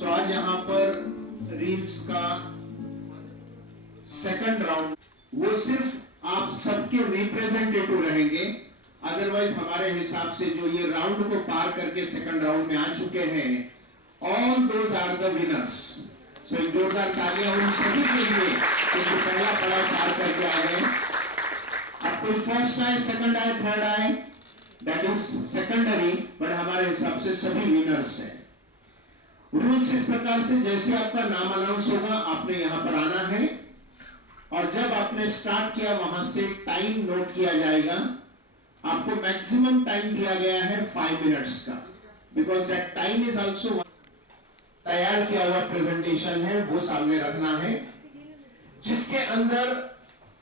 सो आज यहाँ पर रील्स का सेकंड राउंड, वो सिर्फ आप सबके रिप्रेजेंटेटिव रहेंगे। अदरवाइज हमारे हिसाब से जो ये राउंड को पार करके सेकंड राउंड में आ चुके हैं, all those are the winners. So एक जोरदार तालियां उन सभी के लिए जो पहला पड़ाव पार करके आ गए। अब कोई फर्स्ट आए, सेकंड आए, थर्ड आए, दैट इज सेकेंडरी, बट हमारे हिसाब से सभी विनर्स हैं। रूल्स इस प्रकार से, जैसे आपका नाम अनाउंस होगा आपने यहां पर आना है, और जब आपने स्टार्ट किया वहां से टाइम नोट किया जाएगा। आपको मैक्सिमम टाइम दिया गया है 5 मिनट्स का, because that time is also तैयार किया हुआ प्रेजेंटेशन है, वो सामने रखना है, जिसके अंदर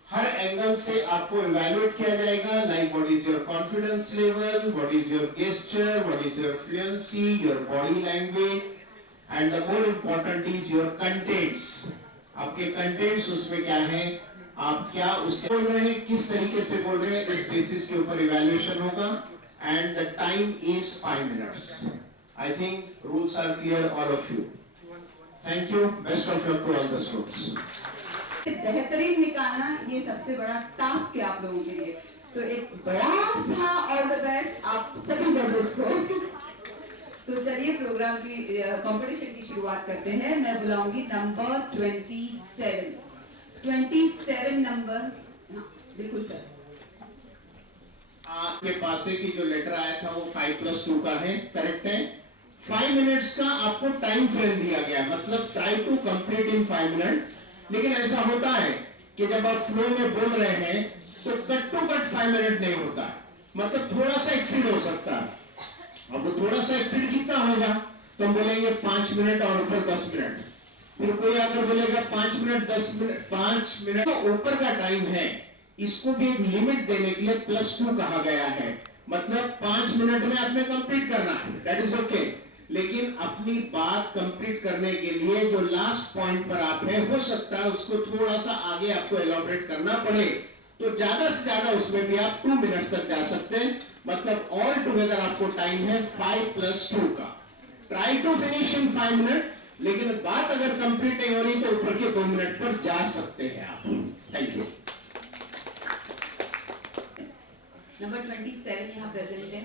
हर एंगल से आपको इवैल्यूएट किया जाएगा। Like what is your confidence level, what is your gesture, what is your fluency, your body language, and the more important is your contents. आपके कंटेंट्स उसमें क्या है, आप क्या उसके बोल रहे हैं, किस तरीके से बोल रहे हैं, इस बेसिस के ऊपर इवैल्यूएशन होगा। And the time is 5 minutes. I think rules are clear all of you. Thank you, best of luck to all the students. बेहतरीन निकालना ये सबसे बड़ा टास्क है आप लोगों के लिए, तो एक बड़ा सा ऑल द बेस्ट आप सभी जजेस को। तो चलिए प्रोग्राम की कंपटीशन की शुरुआत करते हैं। मैं बुलाऊंगी नंबर 27 नंबर। हाँ बिल्कुल सर। आपके पास से की जो लेटर आया था वो 5+2 का है, करेक्ट है। 5 मिनट्स का आपको टाइम फ्रेम दिया गया, मतलब try to complete in 5 minute. लेकिन ऐसा होता है कि जब आप फ्लो में बोल रहे हैं तो कट टू कट 5 मिनट नहीं होता है, मतलब थोड़ा सा एक्सीड हो सकता है। अब वो थोड़ा सा एक्सीड कितना होगा, तो हम बोलेंगे 5 मिनट और ऊपर 10 मिनट। फिर कोई आकर बोलेगा 5 मिनट 10 मिनट 5 मिनट तो ऊपर का टाइम है। इसको भी एक लिमिट देने के लिए +2 कहा गया है, मतलब 5 मिनट में आपने कंप्लीट करना है, दैट इज ओके। लेकिन अपनी बात कंप्लीट करने के लिए जो लास्ट पॉइंट पर आप है, हो सकता है उसको थोड़ा सा आगे आपको एलॉबरेट करना पड़े, तो ज्यादा से ज्यादा उसमें भी आप 2 मिनट्स तक जा सकते हैं। मतलब ऑल टुगेदर आपको टाइम है 5+2 का। Try to finish in 5 minute, लेकिन बात अगर कंप्लीट नहीं हो रही तो ऊपर के 2 मिनट पर जा सकते हैं आप। Thank you. नंबर 27 यहाँ प्रेजेंट है।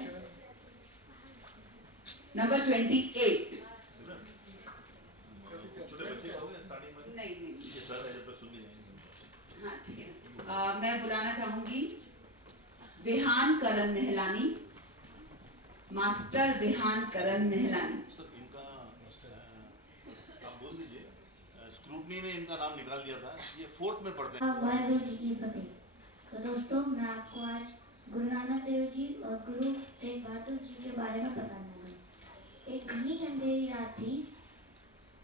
नंबर 28। नहीं हाँ ठीक है। मैं बुलाना चाहूंगी विहान करण नहलानी, मास्टर विहान करण नहलानी। इनका आप बोल दीजिए, स्क्रूटनी ने इनका नाम निकाल दिया था, ये 4th में पढ़ते हैं। वाहिगुरु जी की फतेह। तो दोस्तों मैं आपको आज गुरु नानक देव जी और गुरु तेग बहादुर जी के बारे में बताने वाला हूँ। एक घनी अंधेरी रात थी,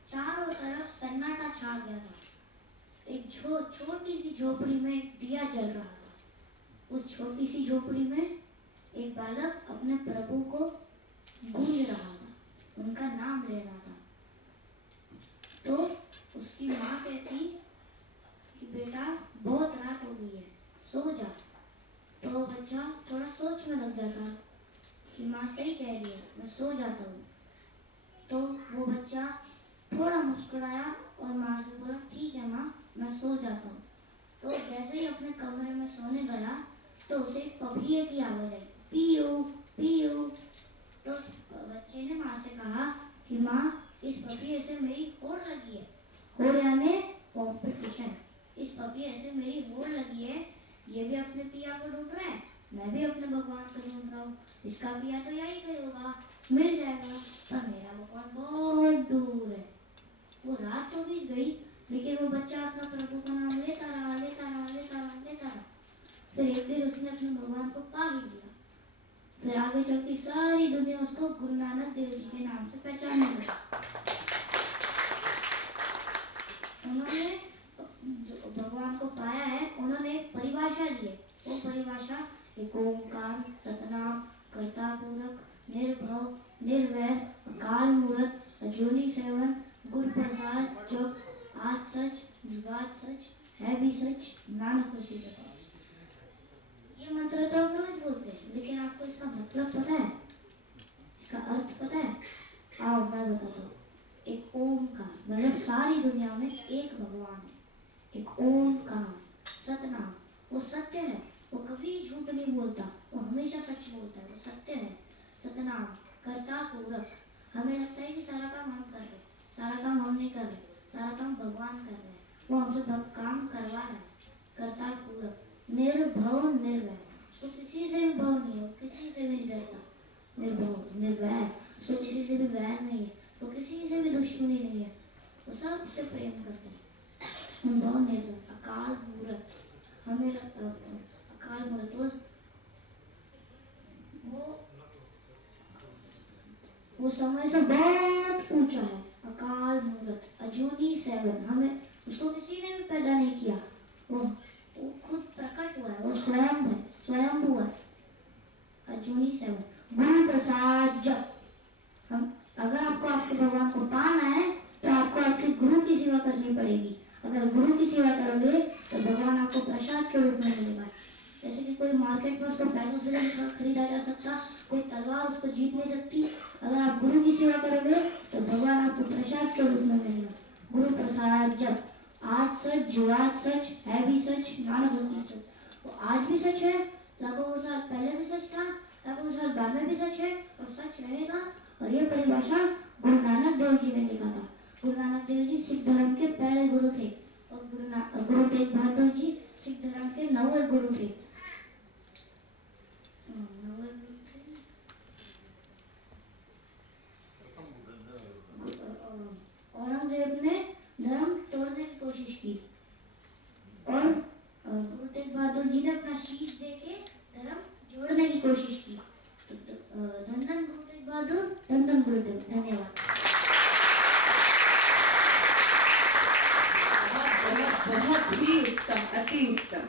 चारों तरफ सन्नाटा छा गया था। एक छोटी सी झोपड़ी में दिया जल रहा था। उस छोटी सी झोपड़ी में एक बालक अपने प्रभु को गूंज रहा था, उनका नाम ले रहा था। तो उसकी माँ कहती कि बेटा बहुत रात हो गई है, सो जा। तो वो बच्चा थोड़ा सोच में लग जाता कि माँ सही कह रही है, मैं सो जाता हूँ। तो वो बच्चा थोड़ा मुस्कुराया और माँ से बोला ठीक है माँ, मैं सो जाता हूँ। तो जैसे ही अपने कमरे में सोने गया तो उसे पपीहे की आवाज आई, पीयू पीयू। तो बच्चे ने माँ से कहा कि माँ इस पपीहे से मेरी होड़ लगी है। होड़ यानी कॉम्पिटिशन। इस पपीहे से मेरी होड़ लगी है, ये भी अपने पिया को ढूंढ रहा है, मैं भी अपने भगवान को ढूंढ रहा हूँ। इसका पिया तो यही कहीं होगा, मिल जाएगा, पर मेरा भगवान बहुत दूर है। वो रात तो बीत गई, लेकिन वो बच्चा अपना प्रभु का नाम लेता रहा, लेता रहा, लेता रहा, लेता रहा। फिर एक दिन उसने अपने भगवान को पा ही लिया। फिर आगे चलती सारी दुनिया उसको गुरु नानक देव जी के नाम से पहचानने लगी। उन्होंने जो भगवान को पाया है, उन्होंने एक परिभाषा दी है। वो परिभाषा एक ओंकार, सतनाम, कर्ता पूरक, निर्भव, निर्वैर, काल मूर्त, अजूनी सेवन, गुरु प्रसाद, जप, आज सच, जुगाद सच, है भी सच, नानक होसी प्रकाश। ये मंत्र तो हम रोज बोलते हैं, लेकिन आपको इसका मतलब पता है, इसका अर्थ पता है? आओ मैं बताता हूँ। एक मतलब सारी दुनिया में एक भगवान है, एक ओंकार, सतनाम। वो सत्य है, वो कभी झूठ नहीं बोलता, वो हमेशा सच बोलता है, वो सत्य है। सतनाम, कर्ता पूरक। हमें लगता है कि सारा काम हम कर रहे हैं, सारा काम हम नहीं कर रहे, सारा काम भगवान कर रहे हैं, वो हमसे काम करवा रहा है। कर्ता पूरक, निर्भव निर्वैर, तो किसी से भी भव नहीं है, किसी से भी नहीं डरता। निर्भव निर्वैर, तो किसी से भी वैर नहीं है, तो किसी से भी दुश्मनी नहीं है, वो सबसे प्रेम करते हैं। बहुत निर्भय, अकाल मूर्त, हमें अकाल मूर्त वो समय से बहुत ऊंचा है। अकाल मूर्त, अजूनी सेवन, हमें उसको किसी ने भी पैदा नहीं किया, वो खुद प्रकट हुआ है, वो स्वयं है, स्वयं हुआ है। अजूनी सेवन, गुरु प्रसाद जप। हम अगर आपको आपके भगवान को पाना है तो आपको आपके गुरु की सेवा करनी पड़ेगी। अगर गुरु की सेवा करोगे तो भगवान आपको प्रसाद के रूप में मिलेगा। जैसे कि कोई मार्केट में उसको पैसों से नहीं खरीदा जा सकता, कोई तलवार उसको जीत नहीं सकती। अगर आप गुरु की सेवा करोगे तो भगवान आपको प्रसाद के रूप में मिलेगा। गुरु प्रसाद जप। आज सच, जीवात सच, है भी सच, मानव भी सच। वो आज भी सच है, लाखों साल पहले भी सच था, लाखों साल बाद में भी सच है और सच रहेगा। और ये परिभाषा गुरु नानक देव जी ने लिखा था। गुरु नानक देव जी सिख धर्म के पहले गुरु थे और गुरु तेग बहादुर जी सिख धर्म के 9वें गुरु थे। औरंगजेब ने धर्म तोड़ने की कोशिश की और गुरु तेग बहादुर जी ने अपना शीश देके धर्म जोड़ने की कोशिश की। धन धन गुरु तेग बहादुर, धन धन गुरुदेव। धन्यवाद। बहुत ही उत्तम, अति उत्तम।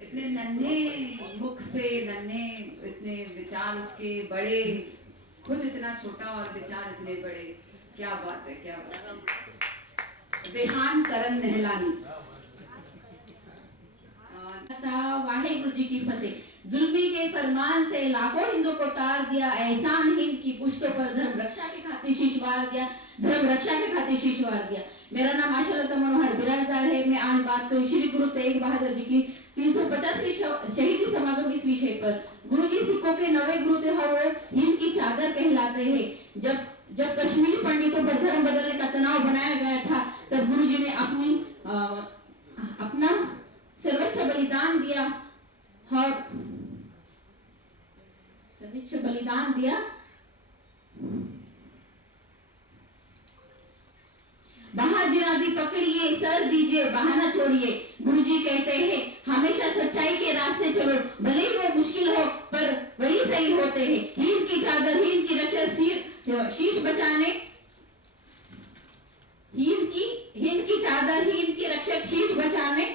इतने नन्हे मुख से, नन्हे इतने विचार उसके बड़े, खुद इतना छोटा और विचार इतने बड़े। क्या बात है, क्या बात है। विहान करण नहलानी। वाहेगुरु जी की फतेह। जुल्मी के फरमान से लाखों हिंदू को तार दिया, एहसान हिंद की पुश्तों पर धर्म रक्षा के खातिर शीश वार दिया, धर्म रक्षा के खातिर शीश वार दिया। मेरा नाम माशाअल्लाह मनोहर बिराजदार है। मैं आज बात करूँ श्री गुरु तेग बहादुर जी की 350वीं शहीदी समागम इस विषय पर। गुरु जी सिखों के 9वें गुरु थे और हिंद की चादर कहलाते हैं। जब कश्मीर पंडितों पर धर्म बदलने का तनाव बनाया गया था तब गुरु जी ने अपना सर्वोच्च बलिदान दिया और सर्वोच्च बलिदान दिया। बहाजिरादी पकड़िए, सर दीजिए, बहाना छोड़िए। गुरुजी कहते हैं हमेशा सच्चाई के रास्ते चलो, भले ही वो मुश्किल हो पर वही सही होते हैं। हीन की चादर, हीन की रक्षा, शीश बचाने, हीन की चादर, हीन की रक्षक, शीश बचाने।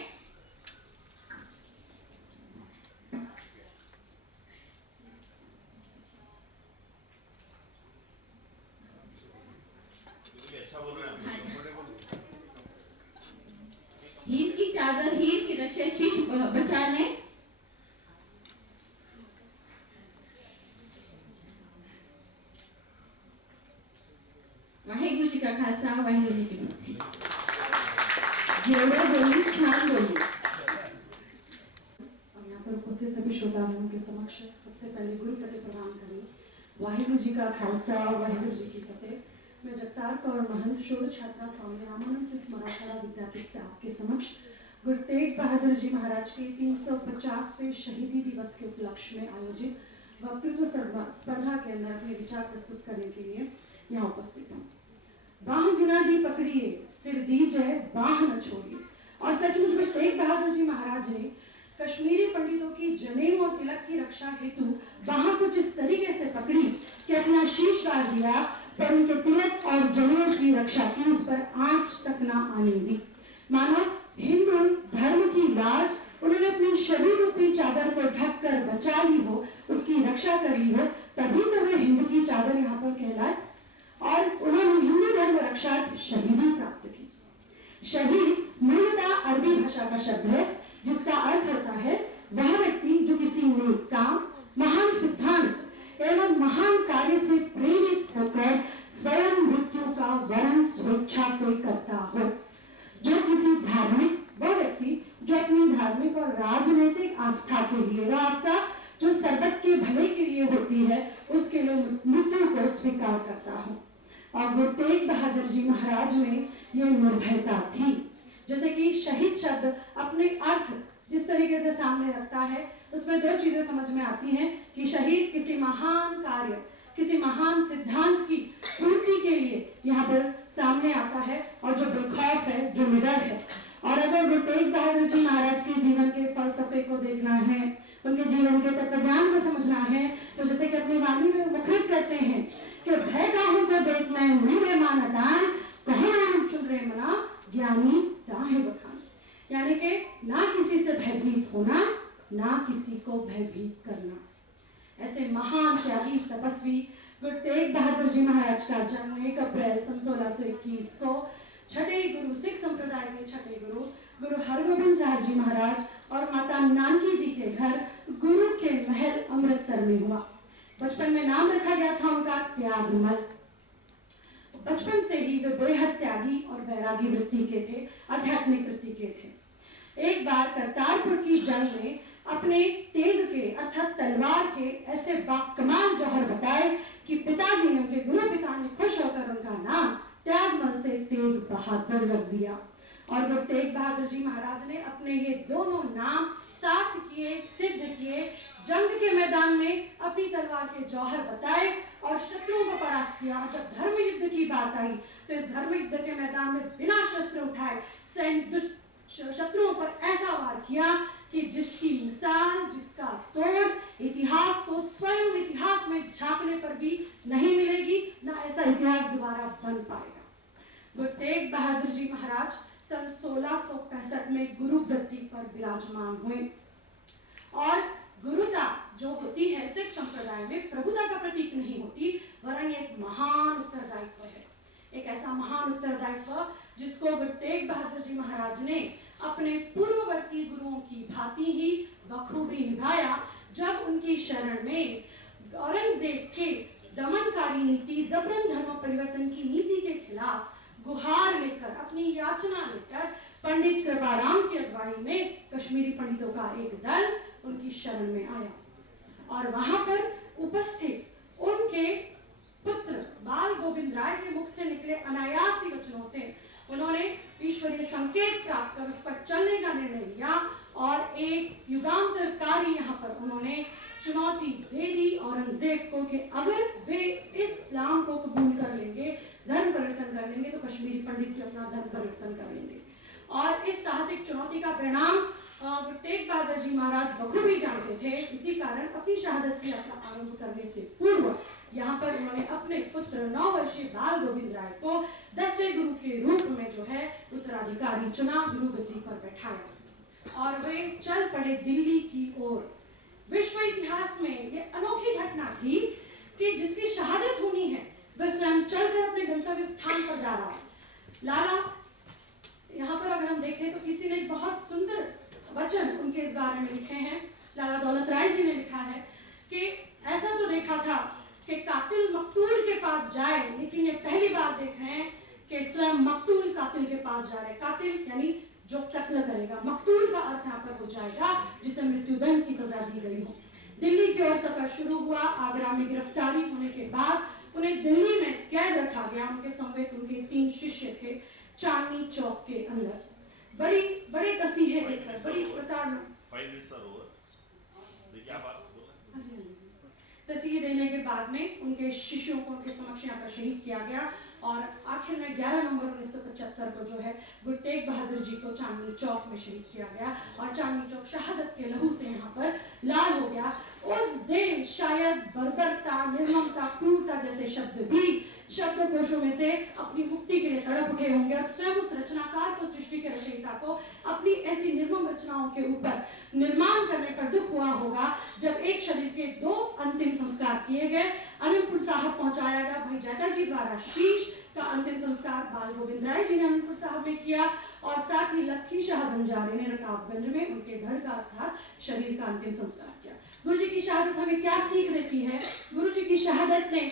हीन की चादर, हीन की रक्षा, शीश बचाने। वाहेगुरु जी का खालसा, वाहेगुरु जी की फतेह। जोड़ो बोली, स्थान बोली। यहाँ पर उपस्थित सभी श्रोतागणों के समक्ष सबसे पहले गुरु फतेह प्रदान करें। वाहेगुरु जी का खालसा, वाहेगुरु जी की फतेह। मैं जगतार कौर महंत, शोध छात्रा स्वामी रामानंद तीर्थ मराठवाड़ा विद्यापीठ से आपके समक्ष गुरु तेग बहादुर जी महाराज के 350वें शहीदी दिवस के उपलक्ष्य में आयोजित वक्तृत्व स्पर्धा के अंदर अपने विचार प्रस्तुत करने के लिए यहाँ उपस्थित हूँ। बाह जिनादी पकड़िए, सिर दीजिए, बाह न छोड़िए। और सचमुच में तेग बहादुर जी महाराज ने कश्मीरी पंडितों की जनेऊ और तिलक की रक्षा हेतु बाह कुछ इस तरीके से पकड़ी कि अपना शीश गाड़ दिया, पर उनके तिलक और जनेऊ की रक्षा की, उस पर आंच तक न आने दी। मानो हिंदू धर्म की लाज उन्होंने अपनी शरीर रूपी चादर को ढक कर बचा ली हो, उसकी रक्षा कर ली हो, तभी तो वे हिंदू की चादर यहाँ पर कहलाए। और उन्होंने हिंदू धर्म रक्षा शहीदी प्राप्त की। शहीद मूलतः अरबी भाषा का शब्द है जिसका अर्थ होता है वह व्यक्ति जो किसी नेक काम, महान सिद्धांत एवं महान कार्य से प्रेरित होकर स्वयं मृत्यु का वरण स्वेच्छा से करता हो। जो किसी धार्मिक, वो व्यक्ति जो अपनी धार्मिक और राजनीतिक आस्था के लिए, वह आस्था जो सर्वत के भले के लिए होती है, उसके लिए मृत्यु को स्वीकार करता हो। और गुरु तेग बहादुर जी महाराज में ये निर्भयता थी। जैसे कि शहीद शब्द अपने अर्थ जिस तरीके से सामने रखता है, उसमें दो चीजें समझ में आती हैं कि शहीद किसी महान कार्य, किसी महान सिद्धांत की पूर्ति के लिए यहाँ पर सामने आता है, और जो बेखौफ है, जो निडर है। और अगर गुरु तेग बहादुर जी महाराज के जीवन के फलसफे को देखना है, उनके जीवन के तत्वज्ञान को समझना है, तो जैसे कि अपनी वाणी में मुखरित करते हैं कि भय काहू को देख मैं नहीं मानतान, कहो नाम सुन रे मना ज्ञानी ताहे बखान। यानी कि ना किसी से भयभीत होना, ना किसी को भयभीत करना। ऐसे महान त्यागी तपस्वी गुरु तेग बहादुर जी महाराज का जन्म 1 अप्रैल सन 1621 को छठे गुरु, सिख संप्रदाय के छठे गुरु गुरु हरगोबिंद साहब जी महाराज और माता नानकी जी के घर गुरु के महल अमृतसर में हुआ। बचपन में नाम रखा गया था उनका त्यागमल। बचपन से ही वे बेहद त्यागी और वैरागी वृत्ति के थे, आध्यात्मिक वृत्ति के थे। एक बार करतारपुर की जंग में अपने तेग के अर्थात तलवार के ऐसे बाकमाल जौहर बताए कि पिताजी ने, उनके गुरु पिता ने खुश होकर उनका नाम त्यागमल से तेग बहादुर रख दिया। और गुरु तेग बहादुर जी महाराज ने अपने ये दोनों नाम साथ किए, सिद्ध किए। जंग के मैदान में अपनी तलवार के जौहर बताए और शत्रुओं को परास्त किया। जब धर्म युद्ध की बात आई तो इस धर्म युद्ध के मैदान में बिना शस्त्र उठाए सैनिक शत्रुओं पर ऐसा वार किया कि जिसकी मिसाल, जिसका तोड़ इतिहास को, स्वयं इतिहास में झांकने पर भी नहीं मिलेगी, ना ऐसा इतिहास दोबारा बन पाएगा। गुरु तेग बहादुर जी महाराज सन 1665 में गुरु गद्दी पर विराजमान हुए। और गुरुता जो होती है सिख संप्रदाय में प्रभुता का प्रतीक नहीं होती, वरन एक महान उत्तरदायित्व है। एक ऐसा महान उत्तरदायित्व जिसको गुरु तेग बहादुर जी महाराज ने अपने पूर्ववर्ती गुरुओं की भांति ही बखूबी निभाया, जब उनकी शरण में औरंगजेब के दमनकारी नीति, जबरन धर्म परिवर्तन की नीति के खिलाफ गुहार लेकर, अपनी याचना लेकर पंडित कृपाराम की अगुवाई में कश्मीरी पंडितों का एक दल उनकी शरण में आया। और वहां पर उपस्थित उनके पुत्र बाल गोविंद राय के मुख से निकले अनायासी वचनों से उन्होंने ईश्वरीय संकेत प्राप्त कर उस पर चलने का निर्णय लिया और एक युगांतरकारी यहाँ पर उन्होंने चुनौती दे दी औरंगजेब को कि अगर वे इस्लाम को कबूल कर लेंगे, धर्म परिवर्तन कर लेंगे, तो कश्मीरी पंडित भी अपना धर्म परिवर्तन कर लेंगे। और इस साहसिक चुनौती का परिणाम गुरु तेग बहादुर जी महाराज बखूबी जानते थे। इसी कारण अपनी शहादत की यात्रा आरंभ करने से पूर्व यहाँ पर उन्होंने अपने पुत्र 9 वर्षीय बाल गोविंद राय को 10वें गुरु के रूप में जो है उत्तराधिकारी चुना, गुरु गद्दी पर बैठाया और वे चल पड़े दिल्ली की ओर। विश्व इतिहास में ये अनोखी घटना थी कि जिसकी शहादत होनी है वह स्वयं चलकर अपने गंतव्य स्थान पर जा रहा है। लाला, यहाँ पर अगर हम देखें तो किसी ने बहुत सुंदर वचन उनके इस बारे में लिखे हैं। लाला दौलत राय जी ने लिखा है कि ऐसा तो देखा था कि कातिल मकतूल के पास जाए, लेकिन ये पहली बार देख रहे हैं कि स्वयं मकतूल कातिल के पास जा रहे। कातिल यानी जो कत्ल करेगा, मकतूल का अर्थ यहाँ पर हो जाएगा जिसे मृत्युदंड की सजा दी गई हो। दिल्ली की ओर सफर शुरू हुआ। आगरा में गिरफ्तारी होने के बाद उन्हें दिल्ली में कैद रखा गया। उनके समवेत उनके 3 शिष्य थे चांदनी चौक के अंदर। बड़े तसीहे देकर, बड़ी प्रताड़ना। 5 मिनट्स आर ओवर। देखिए आप बोल रहे हैं। तसीहे देने के बाद में उनके शिष्यों को उनके समक्ष यहाँ पर शहीद किया गया और आखिर में 11 नवंबर 1975 को जो है गुरु तेग बहादुर जी को चांदनी चौक में शहीद किया गया और चांदनी चौक शहादत के लहू से यहाँ पर लाल हो गया। उस दिन शायद बर्बरता, निर्ममता, क्रूरता जैसे शब्द भी शब्दकोशों में से अपनी मुक्ति के लिए तड़प उठे होंगे और स्वयं उस रचनाकार को, सृष्टि के रचयिता को अपनी ऐसी निर्मम रचनाओं के ऊपर निर्माण करने पर दुख हुआ होगा जब एक शरीर के 2 अंतिम संस्कार किए गए। अनंतपुर साहब पहुंचाया गया भाई जाटा जी द्वारा शीश, का अंतिम संस्कार बाल गोविंद राय जी ने अनंतपुर साहब में किया और साथ ही लक्की शाह बंजारे ने रकाबगंज में उनके घर का अर्थात शरीर का अंतिम संस्कार किया। गुरु जी की शहादत हमें क्या सीख देती है? गुरु जी की शहादत ने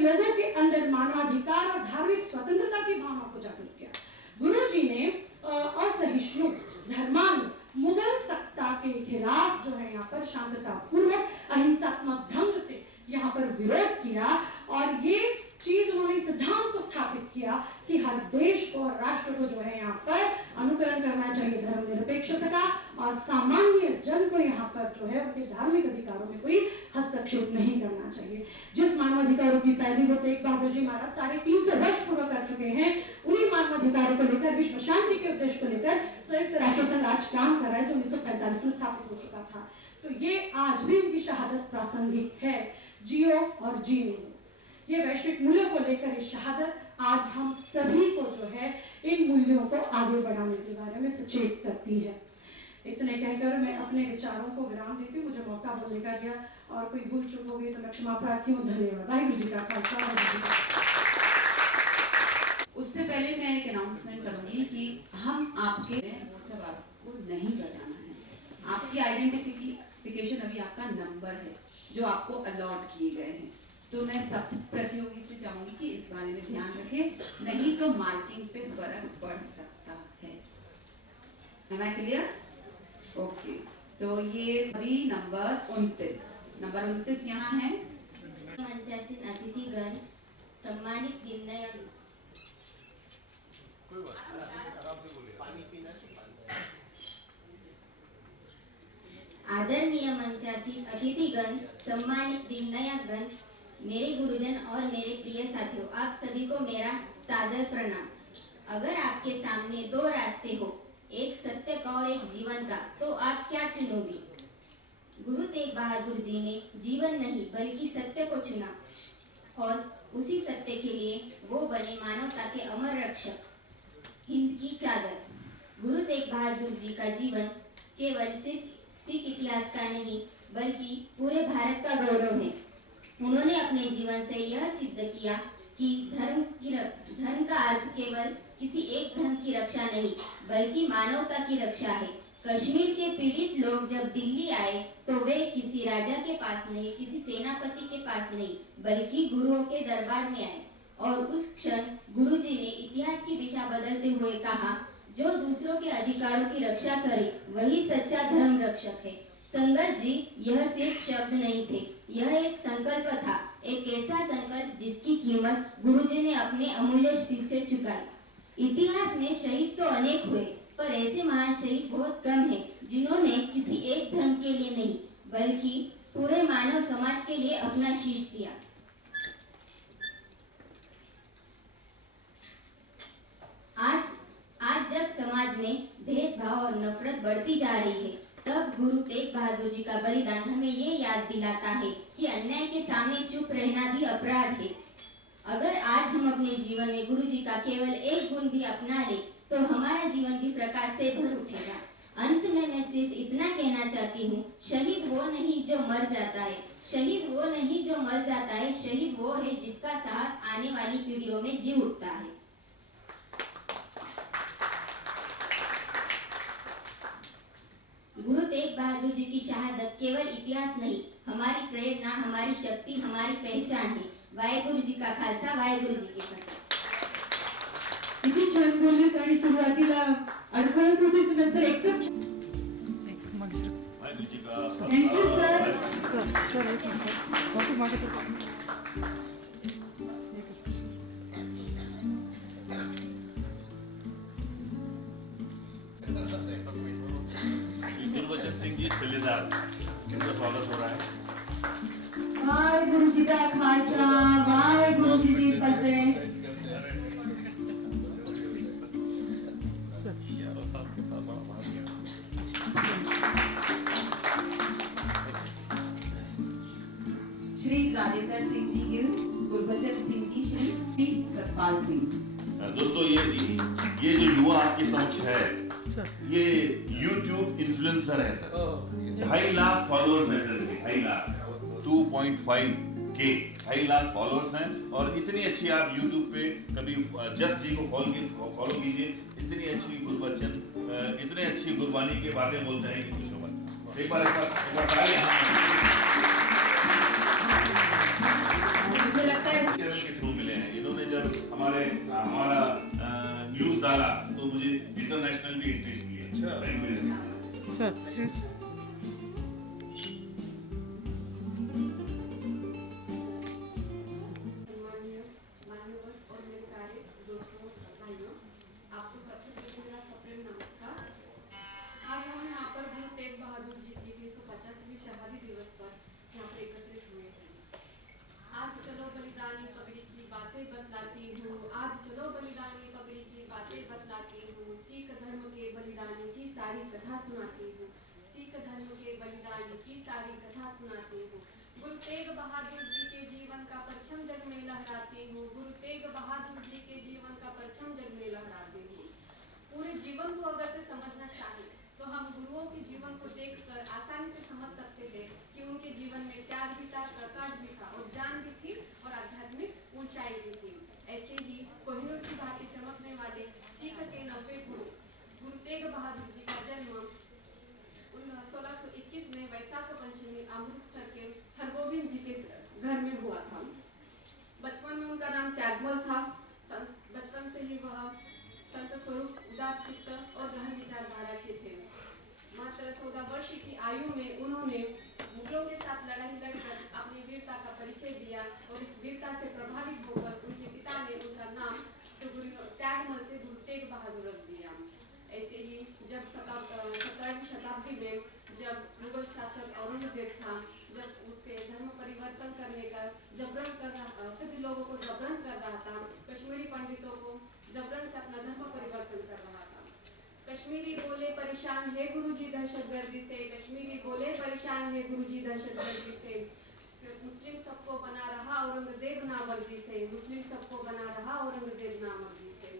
लोगों के अंदर मानवाधिकार और धार्मिक स्वतंत्रता की भावना को जागृत किया। गुरु जी ने असहिष्णु, धर्मांध, मुगल सत्ता के खिलाफ जो है यहाँ पर शांतता पूर्वक अहिंसात्मक ढंग से यहाँ पर विरोध किया और ये चीज उन्होंने सिद्धांत को स्थापित किया कि हर देश को और राष्ट्र को जो है यहाँ पर अनुकरण करना चाहिए धर्मनिरपेक्षता का और सामान्य जन को यहाँ पर जो है उनके धार्मिक अधिकारों में कोई हस्तक्षेप नहीं करना चाहिए। जिस मानवाधिकारों की पैरवी वो तेग बहादुर जी महाराज 350 वर्ष पूरा कर चुके हैं, उन्हीं मानवाधिकारों को लेकर विश्व शांति के उद्देश्य को लेकर संयुक्त राष्ट्र संघ आज काम कर रहा है जो 1945 में स्थापित हो चुका था। तो ये आज भी उनकी शहादत प्रासंगिक है। जियो और जीने दो, ये वैश्विक मूल्यों को लेकर ये शहादत आज हम सभी को जो है इन मूल्यों को आगे बढ़ाने के बारे में सचेत करती है। इतने कहकर मैं अपने विचारों को विराम देती हूँ। मुझे मौका बोलने का दिया और कोई भूल चूक हो गई तो मैं क्षमा प्रार्थी हूँ। धन्यवाद। वाहिगुरू जी का खालसा, वाहिगुरू जी का। उससे पहले मैं एक अनाउंसमेंट करूंगी कि हम आपके वो सब आपको नहीं बताना है। आपकी आइडेंटिफिकेशन अभी आपका नंबर है जो आपको अलॉट किए गए हैं। तो मैं सब प्रतियोगी से चाहूंगी कि इस बारे में ध्यान रखें, नहीं तो मार्किंग पे फर्क पड़ सकता है। है क्लियर? ओके, तो ये अभी नंबर 29 यहाँ है। मंचासीन अतिथिगण, सम्मानित निर्णय आदरणीय मंचासीन अतिथिगण, सम्मानित दिग्नयगण, मेरे गुरुजन और मेरे प्रिय साथियों, आप सभी को मेरा सादर प्रणाम। अगर आपके सामने दो रास्ते हो, एक सत्य का और एक जीवन का, तो आप क्या चुनोगे? गुरु तेग बहादुर जी ने जीवन नहीं बल्कि सत्य को चुना और उसी सत्य के लिए वो बने मानवता के अमर रक्षक, हिंद की चादर। गुरु तेग बहादुर जी का जीवन केवल सिख इतिहास का नहीं बल्कि पूरे भारत का गौरव है। उन्होंने अपने जीवन से यह सिद्ध किया कि धर्म का अर्थ केवल किसी एक धर्म की रक्षा नहीं बल्कि मानवता की रक्षा है। कश्मीर के पीड़ित लोग जब दिल्ली आए तो वे किसी राजा के पास नहीं, किसी सेनापति के पास नहीं बल्कि गुरुओं के दरबार में आए और उस क्षण गुरुजी ने इतिहास की दिशा बदलते हुए कहा, जो दूसरों के अधिकारों की रक्षा करे वही सच्चा धर्म रक्षक है। संगत जी, यह सिर्फ शब्द नहीं थे, यह एक संकल्प था, एक ऐसा संकल्प जिसकी कीमत गुरुजी ने अपने अमूल्य शीश से चुकाई। इतिहास में शहीद तो अनेक हुए, पर ऐसे महान शहीद बहुत कम हैं, जिन्होंने किसी एक धर्म के लिए नहीं बल्कि पूरे मानव समाज के लिए अपना शीश दिया। आज जब समाज में भेदभाव और नफरत बढ़ती जा रही है, तब गुरु तेग बहादुर जी का बलिदान हमें ये याद दिलाता है कि अन्याय के सामने चुप रहना भी अपराध है। अगर आज हम अपने जीवन में गुरु जी का केवल एक गुण भी अपना ले तो हमारा जीवन भी प्रकाश से भर उठेगा। अंत में मैं सिर्फ इतना कहना चाहती हूँ, शहीद वो नहीं जो मर जाता है, शहीद वो नहीं जो मर जाता है, शहीद वो है जिसका साहस आने वाली पीढ़ियों में जी उठता है। गुरु तेग बहादुर जी की शहादत केवल इतिहास नहीं, हमारी प्रेरणा, हमारी शक्ति, हमारी पहचान है। वाहेगुरु जी का खालसा, वाहेगुरु जी की फतेह। किती छान बोललीस आणि सुरुवातीला अडखळत होतीस, नंतर एकदम थँक्यू सर। गुरबचन सिंह जी सिलेदार, इनका स्वागत हो रहा है। वाहेगुरु जी का खालसा, वाहेगुरु जी की फतेह। श्री राजेंद्र सिंह जी गिल, गुरबचन सिंह जी, श्री सतपाल सिंह जी। दोस्तों, ये जो युवा आपके समक्ष है, ये YouTube इन्फ्लुएंसर है सर। 2.5 लाख फॉलोअर्स है सर, 2.5 लाख, 2.5 के 2.5 लाख फॉलोअर्स हैं और इतनी अच्छी आप YouTube पे कभी जस्ट जी को फॉलो कीजिए, इतनी अच्छी गुरबचन, इतने अच्छी गुरबानी की बातें बोलते हैं कि पूछो मत। एक बार मुझे लगता है चैनल के थ्रू मिले हैं। इन्होंने जब हमारा न्यूज़ डाला तो मुझे इंटरनेशनल भी इंटरेस्ट लिया। Thank you. गुरु तेग बहादुर जी के जीवन का परचम जग में लहराती हूँ। गुरु तेग बहादुर जी के जीवन का परचम जग में लहराती हूँ। पूरे जीवन को अगर से समझना चाहे तो हम गुरुओं के जीवन को देखकर आसानी से समझ सकते थे कि उनके जीवन में त्याग भी था, प्रकाश भी था और जान भी थी और आध्यात्मिक ऊंचाई भी थी। ऐसे ही कोहिनूर की भांति चमकने वाले सिख के 90 गुरु गुरु तेग बहादुर जी का जन्म 1621 में वैशाख पंचमी अमृतसर के हरगोविंद जी के घर में हुआ था। बचपन में उनका नाम त्यागमल था। बचपन से ही वह संत स्वरूप, उदार चित्त और गहन विचारधारा के थे। मात्र 14 वर्ष की आयु में उन्होंने मुगलों के साथ लड़ाई लड़कर अपनी वीरता का परिचय दिया और इस वीरता से प्रभावित होकर उनके पिता ने उनका नाम त्यागमल से गुरु तेग बहादुर रख दिया। ऐसे ही जब 17वीं शताब्दी में जब मुगल शासक औरंगजेब था, जब उसके धर्म परिवर्तन करने का जबरन कर रहा, सभी लोगों को जबरन कर रहा था, कश्मीरी पंडितों को जबरन से अपना धर्म परिवर्तन कर रहा था। कश्मीरी बोले परेशान है गुरुजी दहशतगर्दी से, कश्मीरी बोले परेशान है गुरुजी दहशतगर्दी से, मुस्लिम सबको बना रहा औरंगजेब नामर्दी से, मुस्लिम सबको बना रहा औरंगजेब नामर्दी से।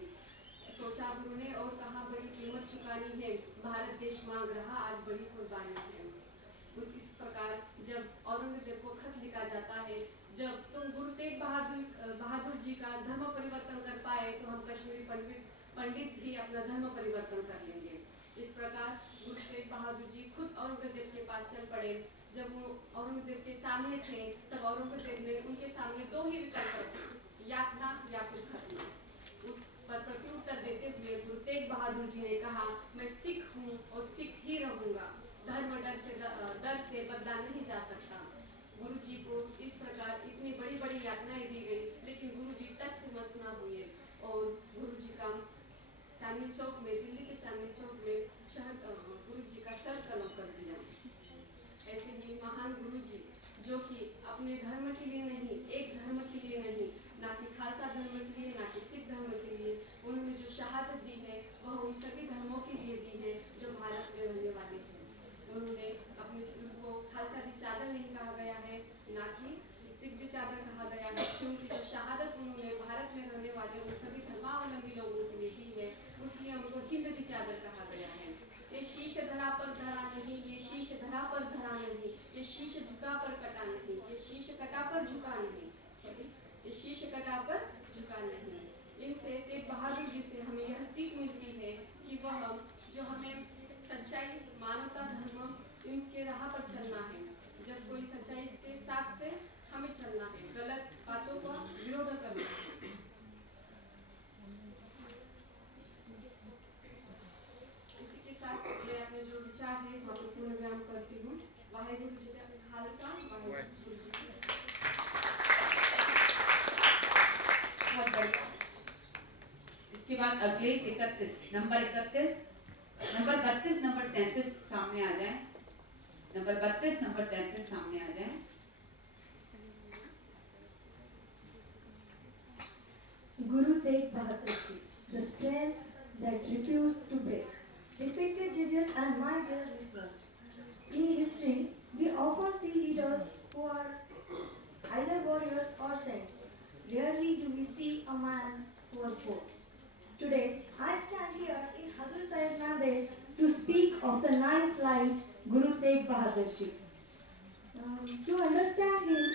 सोचा गुरु ने और कहा बड़ी कीमत चुकानी है, भारत देश मांग रहा आज बड़ी कुर्बानी है। इस प्रकार जब औरंगजेब को खत लिखा जाता है, जब तुम गुरु तेग बहादुर जी का धर्म परिवर्तन कर पाए तो हम कश्मीरी पंडित भी अपना धर्म परिवर्तन कर लेंगे। इस प्रकार गुरु तेग बहादुर जी खुद औरंगजेब के पास चल पड़े। जब वो औरंगजेब के सामने थे तब औरंगजेब ने उनके सामने 2 ही विकल्प रखे, यातना या फिर खतना। उस पर प्रत्युत्तर देते हुए गुरु तेग बहादुर जी ने कहा, मैं सिख हूँ और सिख ही रहूंगा। धर्म डर से बदला नहीं जा सकता। गुरु जी को इस प्रकार इतनी बड़ी बड़ी यातनाएं दी गई, लेकिन गुरु जी टस से मस न हुए और गुरु जी का चांदनी चौक में, दिल्ली के चांदनी चौक में गुरु जी का सर कलम कर दिया। ऐसे ही महान गुरु जी जो कि अपने धर्म के लिए नहीं, एक धर्म के लिए नहीं, ना कि खालसा धर्म के लिए, ना कि सिख धर्म के लिए, उन्होंने जो शहादत दी है वह उन सभी धर्मों के लिए दी है जो भारत में रहने वाले हैं। उन्होंने उनको खालसा की चादर नहीं कहा गया है, ना कि सिख की चादर कहा गया है, क्योंकि जो शहादत उन्होंने भारत में रहने वाले उन सभी धर्मावलंबी लोगों के लिए दी है, उसलिए उनको हिंद की चादर कहा गया है। ये शीश धरा पर धरा नहीं, ये शीश धरा पर धरा नहीं, ये शीश झुका पर कटा नहीं, ये शीश कटा पर झुका नहीं, सॉरी, ये शीश कटा पर झुका नहीं। इनसे तेग बहादुर जी से हमें यह सीख मिलती है कि वह जो हमें सच्चाई, मानवता, धर्म, इनके राह पर चलना है। जब कोई सच्चाई के साथ से हमें चलना है, गलत बातों का विरोध करना है। इसी के साथ मैं अपने जो विचार है वहाँ पर पूर्ण विराम करती हूँ। वाहेगुरु जी का खालसा, वाहेगुरु जी की बहुत बढ़िया। इसके बाद अगले 31 नंबर 31, नंबर 32, नंबर 33 सामने आ जाए। नंबर 32, नंबर 33 सामने आ जाए। Guru Tegh Bahadur Ji, the strength that refused to break. Respected judges and my dear listeners, in history, we often see leaders who are either warriors or saints. Rarely do we see a man who was both. Today, I stand here in Hazur Sahib Nanded to speak of the 9th life, Guru Tegh Bahadur Ji. To understand him,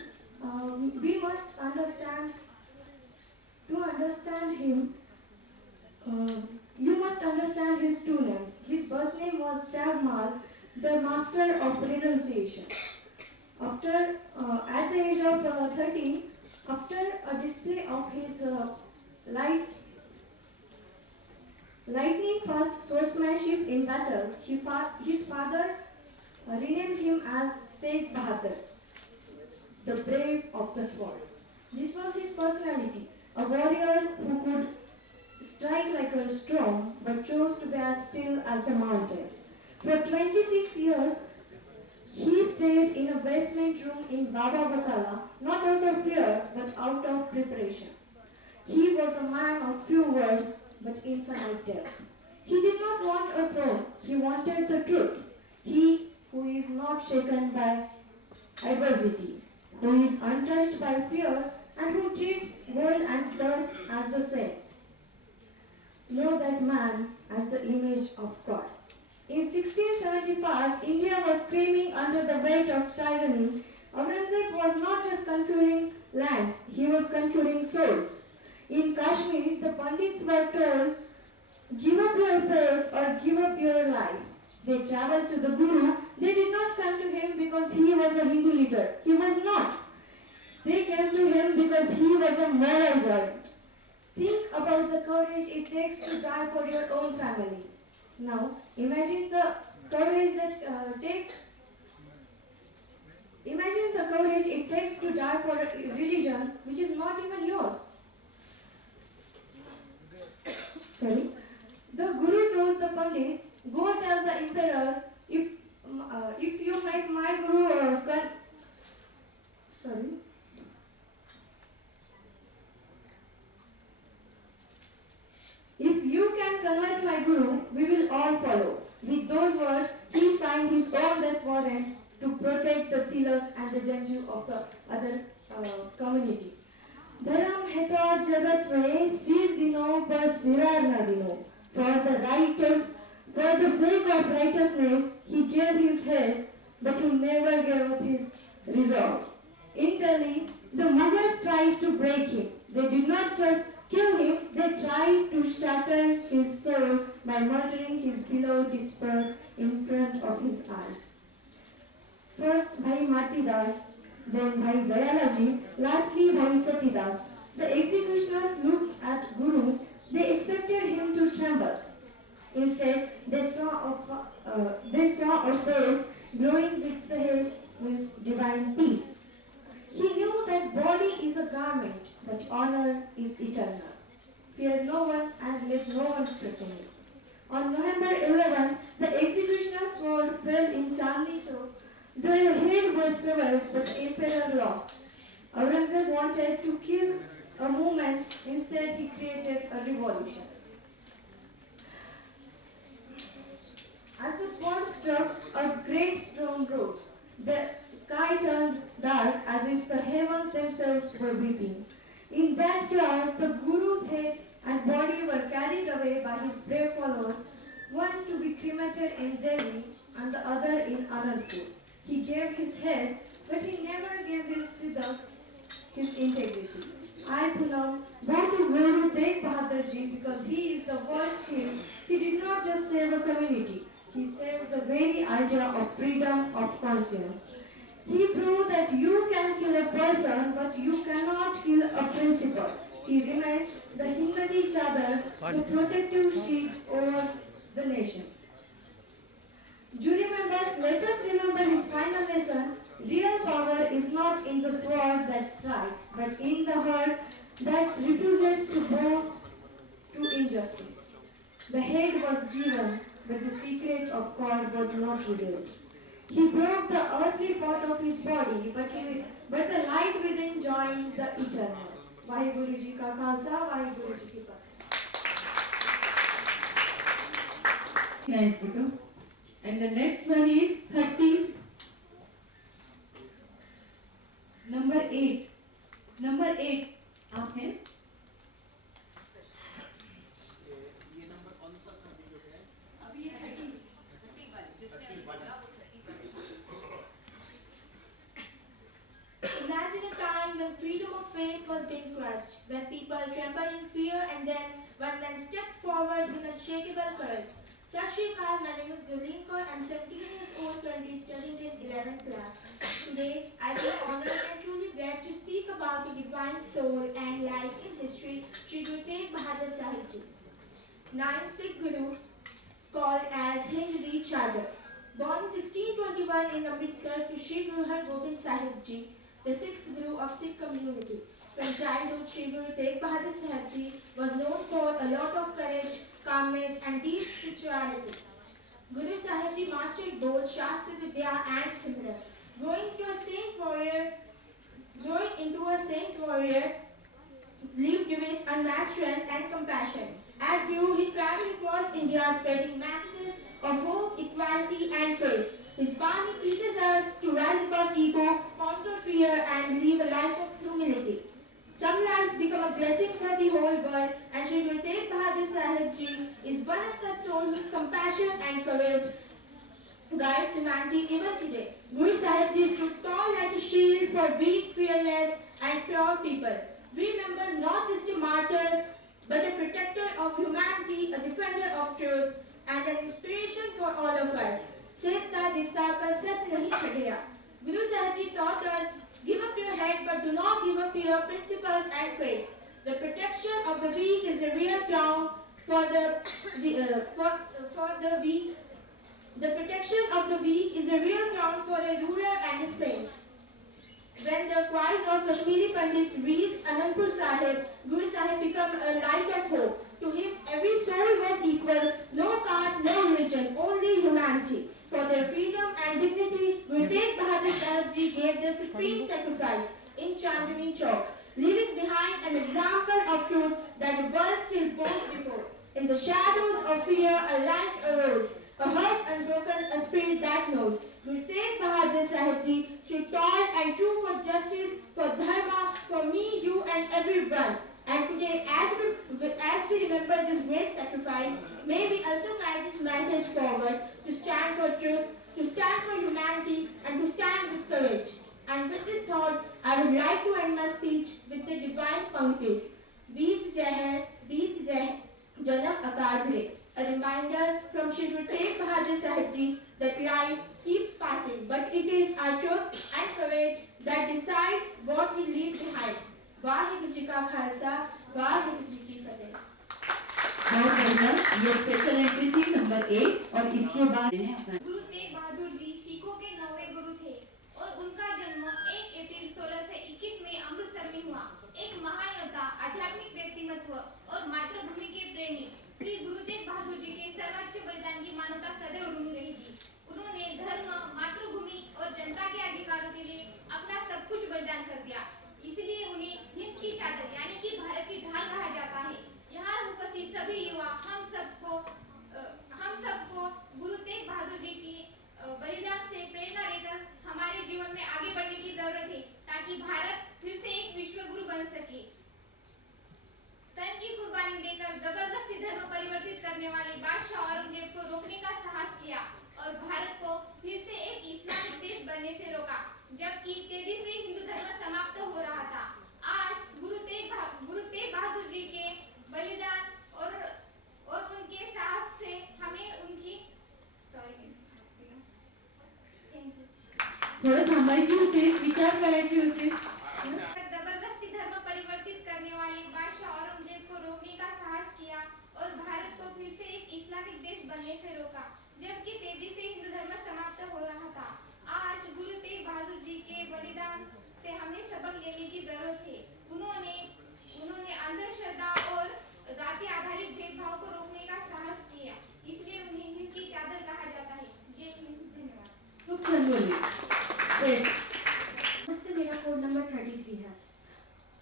we must understand, to understand him, you must understand his two names. His birth name was Tagmal, the master of renunciation. After, at the age of 13, after a display of his lightning fast swordsmanship in battle, his father renamed him as Tegh Bahadur, the brave of the sword. This was his personality, a warrior who could strike like a storm but chose to be as still as the mountain. For 26 years, he stayed in a basement room in Baba Bakala, not out of fear but out of preparation. He was a man of few words but infinite depth. He did not want a throne, he wanted the truth. He who is not shaken by adversity, who is untouched by fear, and who treats gold and dust as the same. Know that man as the image of God. In 1675, India was screaming under the weight of tyranny. Aurangzeb was not just conquering lands, he was conquering souls. In Kashmir, the Pandits were told, give up your faith or give up your life. They traveled to the Guru. They did not come to him because he was a Hindu leader. He was not. They came to him because he was a moral giant. Think about the courage it takes to die for your own family. Now, imagine the courage it takes to die for a religion which is not even yours. Sorry. The Guru told the Pandits, go tell the emperor, if you make my Guru if you can convert my Guru, we will all follow. With those words, he signed his own death warrant to protect the Tilak and the Janju of the other community. Dharam heta jagat mein sir dino par sirar na dino. For the sake of righteousness, he gave his head, but he never gave up his resolve. In Delhi, the Mughals tried to break him. They did not just kill him, they tried to shatter his soul by murdering his beloved dispersed in front of his eyes. First Bhai Matidas, then Bhai Dayalaji, lastly Bhai Satidas. The executioners looked at Guru. They expected him to tremble. Instead, they saw a face glowing with sahaj, means divine peace. He knew that body is a garment, but honor is eternal. Fear no one and let no one threaten you. On November 11, the executioner's sword fell in Chandni Chowk. The head was severed, but the emperor lost. Aurangzeb wanted to kill a movement. Instead, he created a revolution. As the sword struck, a great storm rose. The sky turned dark as if the heavens themselves were weeping. In that chaos, the Guru's head and body were carried away by his brave followers, one to be cremated in Delhi and the other in Anandpur. He gave his head, but he never gave his siddhak, his integrity. I, Poonam, bow to Guru Tegh Bahadur Ji because he is the worst king. He did not just save a community, he saved the very idea of freedom of conscience. He proved that you can kill a person, but you cannot kill a principle. He remains the Hindadi Chadar, the protective sheet over the nation. Jury members, let us remember his final lesson. Real power is not in the sword that strikes, but in the heart that refuses to bow to injustice. The head was given, but the secret of God was not revealed. He broke the earthly part of his body, but the light within joined the eternal. Vaheguru Ji Ka Khalsa, Vaheguru Ji Ki Fateh. Nice, Butu. And the next one is 30. Number 8. Number 8. आप हैं? Imagine a time faith was being crushed, when people trembled in fear and then one man stepped forward with unshakable courage. Sat Shri Akal, my name is Gurleen Kaur. I'm 17 years old, currently studying in 11th class. Today, I feel honored and truly blessed to speak about the divine soul and life in history, Shri Guru Tegh Bahadur Sahib Ji. 9th Sikh Guru, called as Hind Di Chadar. Born in 1621 in Amritsar to Shri Guru Har Gobind Sahib Ji, the 6th Guru of Sikh community. From childhood, Shri Guru Tegh Bahadur Sahib Ji was known for a lot of courage, calmness and deep spirituality. Guru Sahib Ji mastered both Shastra Vidya and Simran. Growing into a saint warrior, lived with unmatched strength and compassion. As Guru, he traveled across India spreading messages of hope, equality and faith. His Bani teaches us to rise above ego, conquer fear and live a life of humility. Some lives become a blessing for the whole world, and Shri Guru Tegh Bahadur Sahib Ji is one of such souls whose compassion and courage guides humanity even today. Guru Sahib Ji stood tall like a shield for weak, fearless and pure people. We remember not just a martyr, but a protector of humanity, a defender of truth, and an inspiration for all of us. Seta ditta par sach nahi chhadya. Guru Sahib Ji taught us, give up your head, but do not give up your principles and faith. The protection of the weak is the real crown for the weak. The protection of the weak is the real crown for a ruler and a saint. When the cries of Kashmiri Pandits reached Anandpur Sahib, Guru Sahib became a light of hope. To him, every soul was equal, no caste, no religion, only humanity. For their freedom and dignity, Guru Tegh Bahadur Sahib Ji gave the supreme sacrifice in Chandni Chowk, leaving behind an example of truth that the world still boasts before. In the shadows of fear, a light arose, a heart unbroken, a spirit that knows. Guru Tegh Bahadur Sahib Ji stood tall and true for justice, for dharma, for me, you and everyone. And today, as we remember this great sacrifice, may we also carry this message forward to stand for truth, to stand for humanity, and to stand with courage. And with these thoughts, I would like to end my speech with the divine punctuations. Beet Jai Janam Akajre. A reminder from Shri Guru Tegh Bahadur Sahib Ji that life keeps passing, but it is our truth and courage that decides what we leave behind. Waheguru ji का खालसा, वाहिगुरु जी की फतेह। बहुत बढ़िया, ये special entry थी number 1 और इसके बाद गुरु तेग बहादुर जी सिखों के 9वें गुरु थे और उनका जन्म 1 अप्रैल 16 से 21 में अमृतसर में हुआ। एक महान योद्धा, आध्यात्मिक व्यक्तिमत्व और मातृभूमि के प्रेमी श्री गुरु तेग बहादुर जी के सर्वोच्च बलिदान की मान्यता सदैव ऋणी रहेगी। उन्होंने धर्म, मातृभूमि और जनता के अधिकारों के लिए अपना सब कुछ बलिदान कर दिया। इसलिए उन्हें हिंद की चादर यानी कि भारत की ढाल कहा जाता है। यहाँ उपस्थित सभी युवा हम सबको गुरु तेग बहादुर जी की बलिदान से प्रेरणा लेकर हमारे जीवन में आगे बढ़ने की जरूरत है ताकि भारत फिर से एक विश्व गुरु बन सके। तन की कुर्बानी देकर जबरदस्ती धर्म परिवर्तित करने वाले बादशाह औरंगजेब को रोकने का साहस किया और भारत को फिर से एक इस्लामिक देश बनने से रोका, जबकि तेजी से हिंदू धर्म समाप्त हो रहा था। आज गुरु तेग बहादुर जी के बलिदान और उनके साहस से हमें उनकी थोड़ा थांबायची होतीस, विचार करायची होतीस। जबरदस्ती धर्म परिवर्तित करने वाले बादशाह औरंगजेब को रोकने का साहस किया और भारत को फिर से एक इस्लामिक देश बनने से रोका, जबकि तेजी से हिंदू धर्म समाप्त हो रहा था। आज गुरु तेग बहादुर जी के बलिदान से हमें सबक लेने की जरूरत है। उन्होंने अंधश्रद्धा और जाति आधारित भेदभाव को रोकने का साहस किया, इसलिए उन्हें हिंद की चादर कहा जाता है। जय हिंद। धन्यवाद। मेरा कोड नंबर 33 है।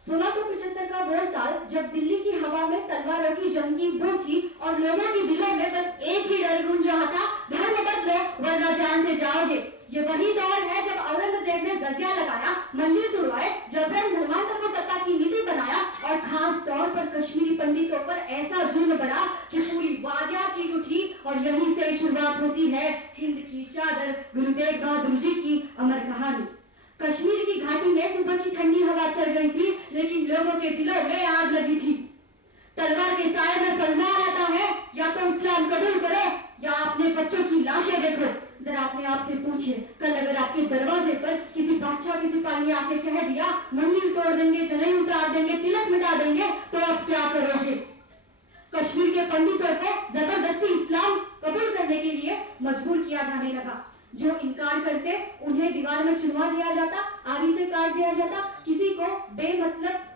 1675 का वो साल जब दिल्ली की हवा में तलवारों की जंग की बू थी और लोगों के दिलों में बस एक ही डर गूंज रहा था, धर्म बदलो वरना जान से जाओगे। ये वही दौर है जब औरंगजेब ने जजिया लगाया, मंदिर तुड़वाए, जबरन धर्मांतर को सत्ता की नीति बनाया और खास तौर पर कश्मीरी पंडितों पर ऐसा जुल्म बढ़ा कि पूरी वादियां चीख उठी। और यहीं से शुरुआत होती है हिंद की चादर, गुरु तेग बहादुर जी की अमर कहानी। कश्मीर की घाटी में सुबह की ठंडी हवा चल रही थी, लेकिन लोगों के दिलों में आग लगी थी। तलवार के साए में फरमान आता है, या तो इस्लाम कबूल करो या अपने बच्चों की लाशें देखो। जरा अपने आप से पूछिए, कल अगर आपके दरवाजे पर किसी बादशाह के सिपाही ने आके कह दिया मंदिर तोड़ देंगे, जनेऊ उतार देंगे, तिलक मिटा देंगे, तो आप क्या करोगे? कश्मीर के पंडितों को जबरदस्ती इस्लाम कबूल करने के लिए मजबूर किया जाने लगा। जो इनकार करते उन्हें दीवार में चुनवा दिया जाता, आरी से काट दिया जाता, किसी को बेमतलब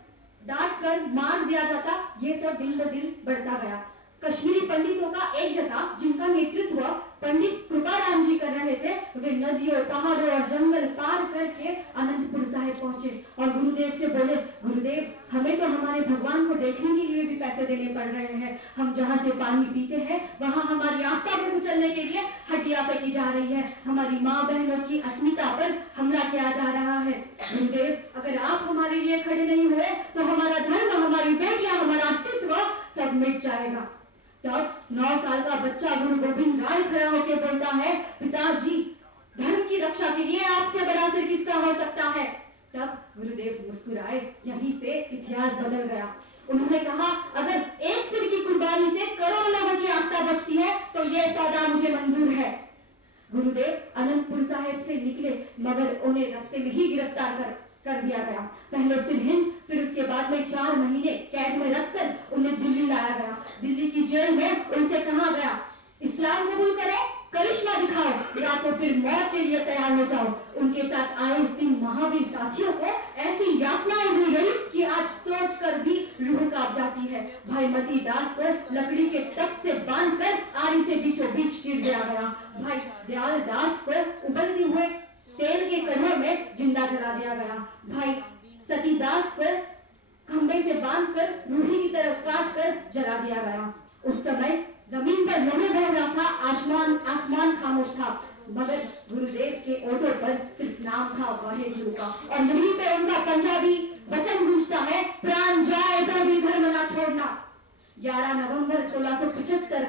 डांट कर मार दिया जाता। ये सब दिन ब दिन बढ़ता गया। कश्मीरी पंडितों का एक जथा, जिनका नेतृत्व पंडित कृपाराम जी कर रहे थे, वे नदियों, पहाड़ों और जंगल पार करके आनंदपुर साहिब पहुंचे और गुरुदेव से बोले, गुरुदेव, हमें तो हमारे भगवान को देखने के लिए भी पैसे देने पड़ रहे हैं। हम जहाँ से पानी पीते हैं वहाँ हमारी आस्था को कुचलने के लिए हड्डियां फेंकी जा रही है। हमारी माँ बहनों की अस्मिता पर हमला किया जा रहा है। गुरुदेव, अगर आप हमारे लिए खड़े नहीं हुए तो हमारा धर्म, हमारी बेटियां, हमारा अस्तित्व सब मिट जाएगा। तब 9 साल का बच्चा गुरु गोविंद राय खड़ा होकर बोलता है, पिताजी, धर्म की रक्षा के लिए आपसे बड़ा सिर किसका हो सकता है? तब गुरुदेव मुस्कुराए। यहीं से इतिहास बदल गया। उन्होंने कहा, अगर एक सिर की कुर्बानी से करोड़ों लोगों की आस्था बचती है तो ये सौदा मुझे मंजूर है। गुरुदेव आनंदपुर साहिब से निकले, मगर उन्हें रास्ते में ही गिरफ्तार कर दिया गया। पहले सिरहिंद, फिर उसके बाद में 4 महीने कैद में रखकर उन्हें दिल्ली लाया गया। दिल्ली की जेल में उनसे कहा गया, इस्लाम कबूल करो, करिश्मा दिखाओ, या तो फिर मौत के लिए तैयार हो जाओ। उनके साथ आए 3 महावीर साथियों को ऐसी यातनाएं दी गई कि आज सोचकर भी रूह कांप जाती है। भाई मती दास को लकड़ी के तख्त से बांधकर आरी से बीचों बीच चीर दिया गया। भाई दयाल दास को उबलते हुए तेल के कढ़े में जिंदा जला दिया गया। भाई सतीदास को खंबे से बांधकर रूही की तरफ काट कर जला दिया गया। उस समय जमीन पर लहू बह रहा था, आसमान खामोश था, मगर गुरुदेव के ओठों पर सिर्फ नाम था वाहेगुरु का। और यहीं पे उनका पंजाबी वचन गूंजता है, प्राण जाए तो भी धर्म ना छोड़ना। 11 नवंबर 1675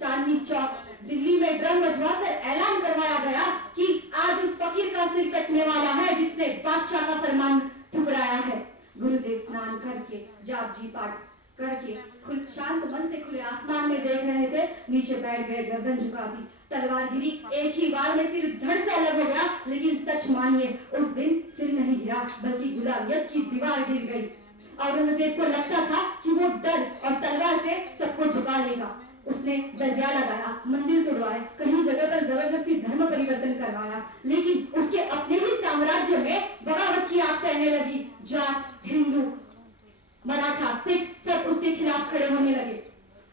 चांदनी चौक दिल्ली में ड्रम बजवाकर ऐलान करवाया गया कि आज उस फकीर का सिर कटने वाला है जिसने बादशाह का फरमान ठुकराया है। गुरुदेव स्नान करके, जाप जी पाठ करके शांत मन से खुले आसमान में देख रहे थे। नीचे बैठ गए, गर्दन झुका दी, तलवार गिरी। एक ही बार में सिर धड़ से अलग हो गया, लेकिन सच मानिए उस दिन सिर नहीं गिरा, बल्कि गुलामियत की दीवार गिर गई। औरंगजेब को लगता था कि वो डर और तलवार से सबको झुका लेगा। उसने दरिया लगाया, मंदिर तोड़वाए, कहीं जगह पर जबरदस्ती धर्म परिवर्तन करवाया, लेकिन उसके अपने ही साम्राज्य में बगावत की आग फैलने लगी। जाट, हिंदू, मराठा, सिख सब उसके खिलाफ खड़े होने लगे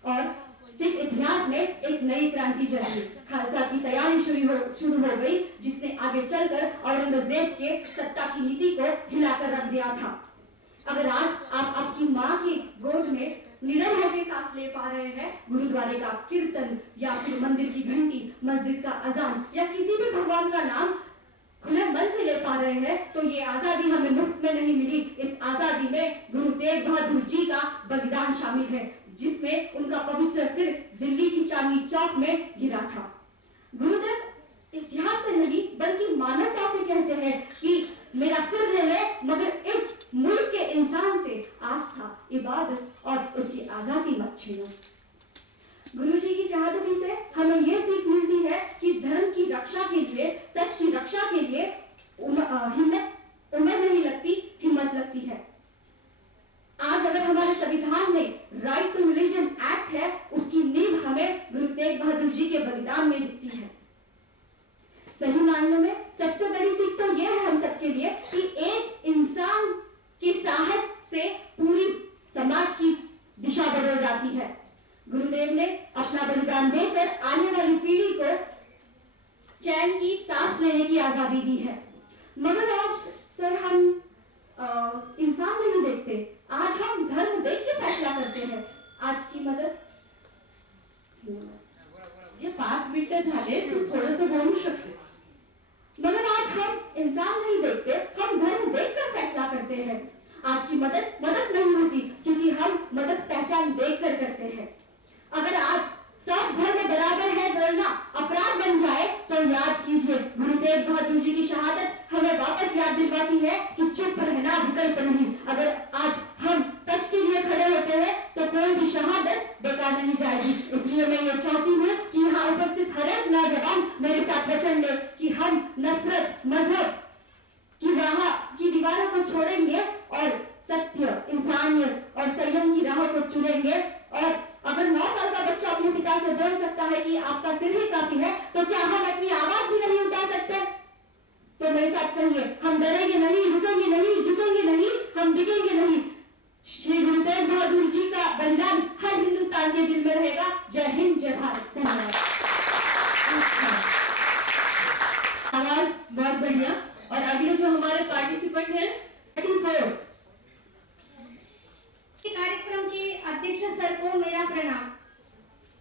और सिख इतिहास में एक नई क्रांति जगी। खालसा की तैयारी शुरू हो गई, जिसने आगे चलकर औरंगजेब के सत्ता की नीति को हिलाकर रख दिया था। अगर आज आप आपकी माँ की गोद में निडर होकर सांस ले पा रहे हैं, गुरुद्वारे का कीर्तन या फिर मंदिर की घंटी, मस्जिद का अजान या किसी भी भगवान का नाम खुले मन से ले पा रहे हैं, तो ये आजादी हमें मुफ्त में नहीं मिली। इस आजादी में गुरु तेग बहादुर जी का बलिदान शामिल है, जिसमें उनका पवित्र सिर दिल्ली की चांदनी चौक में गिरा था। गुरुदेव इतिहास से नहीं बल्कि मानवता से कहते हैं कि मेरा सिर ले ले, मगर इस मुल्क के इंसान से आस्था, इबादत और उसकी आजादी मत छीनो। गुरु जी की शहादती से हमें यह सीख मिलती है कि धर्म की रक्षा के लिए, सच की रक्षा के लिए उम्र नहीं लगती, हिम्मत लगती है। आज अगर हमारे संविधान में राइट टू रिलीजन एक्ट है, उसकी नींव हमें गुरु तेग बहादुर जी के बलिदान में दिखती है। सही मायनों में सबसे बड़ी सीख तो यह है हम सबके लिए कि एक इंसान के साहस से पूरी समाज की दिशा बदल जाती है। गुरुदेव ने अपना बलिदान देकर आने वाली पीढ़ी को चैन की सांस लेने की आजादी दी है। मगर आज सर हम इंसान नहीं देखते, आज हम धर्म देख के फैसला करते हैं। आज की मदद ये 5 मिनिटं झाले, तू थोडंसं बोलू शकतेस। मगर आज हम इंसान नहीं देखते, हम धर्म देखकर फैसला करते हैं। आज की मदद नहीं होती, क्योंकि हम मदद पहचान देखकर करते हैं। अगर आज सब धर्म बराबर है बोलना अपराध बन जाए, तो याद कीजिए लीजिए, गुरु तेग बहादुर जी की शहादत हमें वापस याद दिलवाती है कि चुप रहना विकल्प नहीं। अगर आज हम सच के लिए खड़े होते हैं तो कोई भी शहादत बेकार नहीं जाएगी। इसलिए मैं ये चाहती हूँ कि यहाँ उपस्थित हर एक नौजवान मेरे साथ वचन ले कि हम नफरत, मजहब की राह की दीवारों को छोड़ेंगे और सत्य, इंसानियत और संयम की राह को चुनेंगे। और अगर 9 साल का बच्चा अपने पिता से बोल सकता है कि आपका सिर ही काफी है, तो क्या हम अपनी आवाज भी नहीं उठा सकते? तो मेरे साथ कहिए, हम डरेंगे नहीं, रुकेंगे नहीं, झुकेंगे नहीं, हम डिगेंगे नहीं। श्री गुरु तेग बहादुर जी का बलिदान हर हिंदुस्तान के दिल में रहेगा। जय हिंद, जय भारत। धन्यवाद। आवाज बहुत बढ़िया। और अगले जो हमारे पार्टिसिपेंट हैं 34 कार्यक्रम के अध्यक्ष सर को मेरा प्रणाम।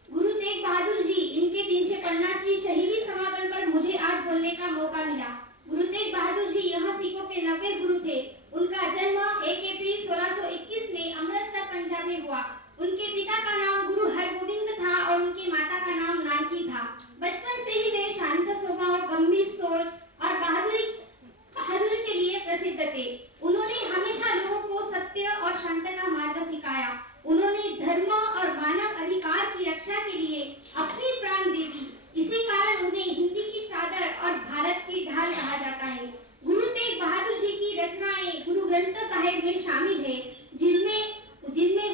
गुरु तेग बहादुर जी इनके 350वीं शहीदी समागम पर मुझे आज बोलने का मौका मिला। गुरु तेग बहादुर जी यहाँ सिखों के 90 गुरु थे। उनका जन्म 1 अप्रैल 1621 में अमृतसर पंजाब में हुआ। उनके पिता का नाम गुरु हरगोविंद था और उनकी माता का नाम नानकी था। बचपन से ही वे शांत स्वभाव, गंभीर सोच और बहादुरी के लिए प्रसिद्ध थे। उन्होंने हमेशा लोगों को सत्य और शांति का मार्ग सिखाया। उन्होंने धर्म और मानव अधिकार की रक्षा के लिए अपनी प्राण दे दी। इसी कारण उन्हें हिंदी की चादर और भारत की ढाल कहा जाता है। गुरु तेग बहादुर जी की रचनाएं गुरु ग्रंथ साहिब में शामिल है, जिनमें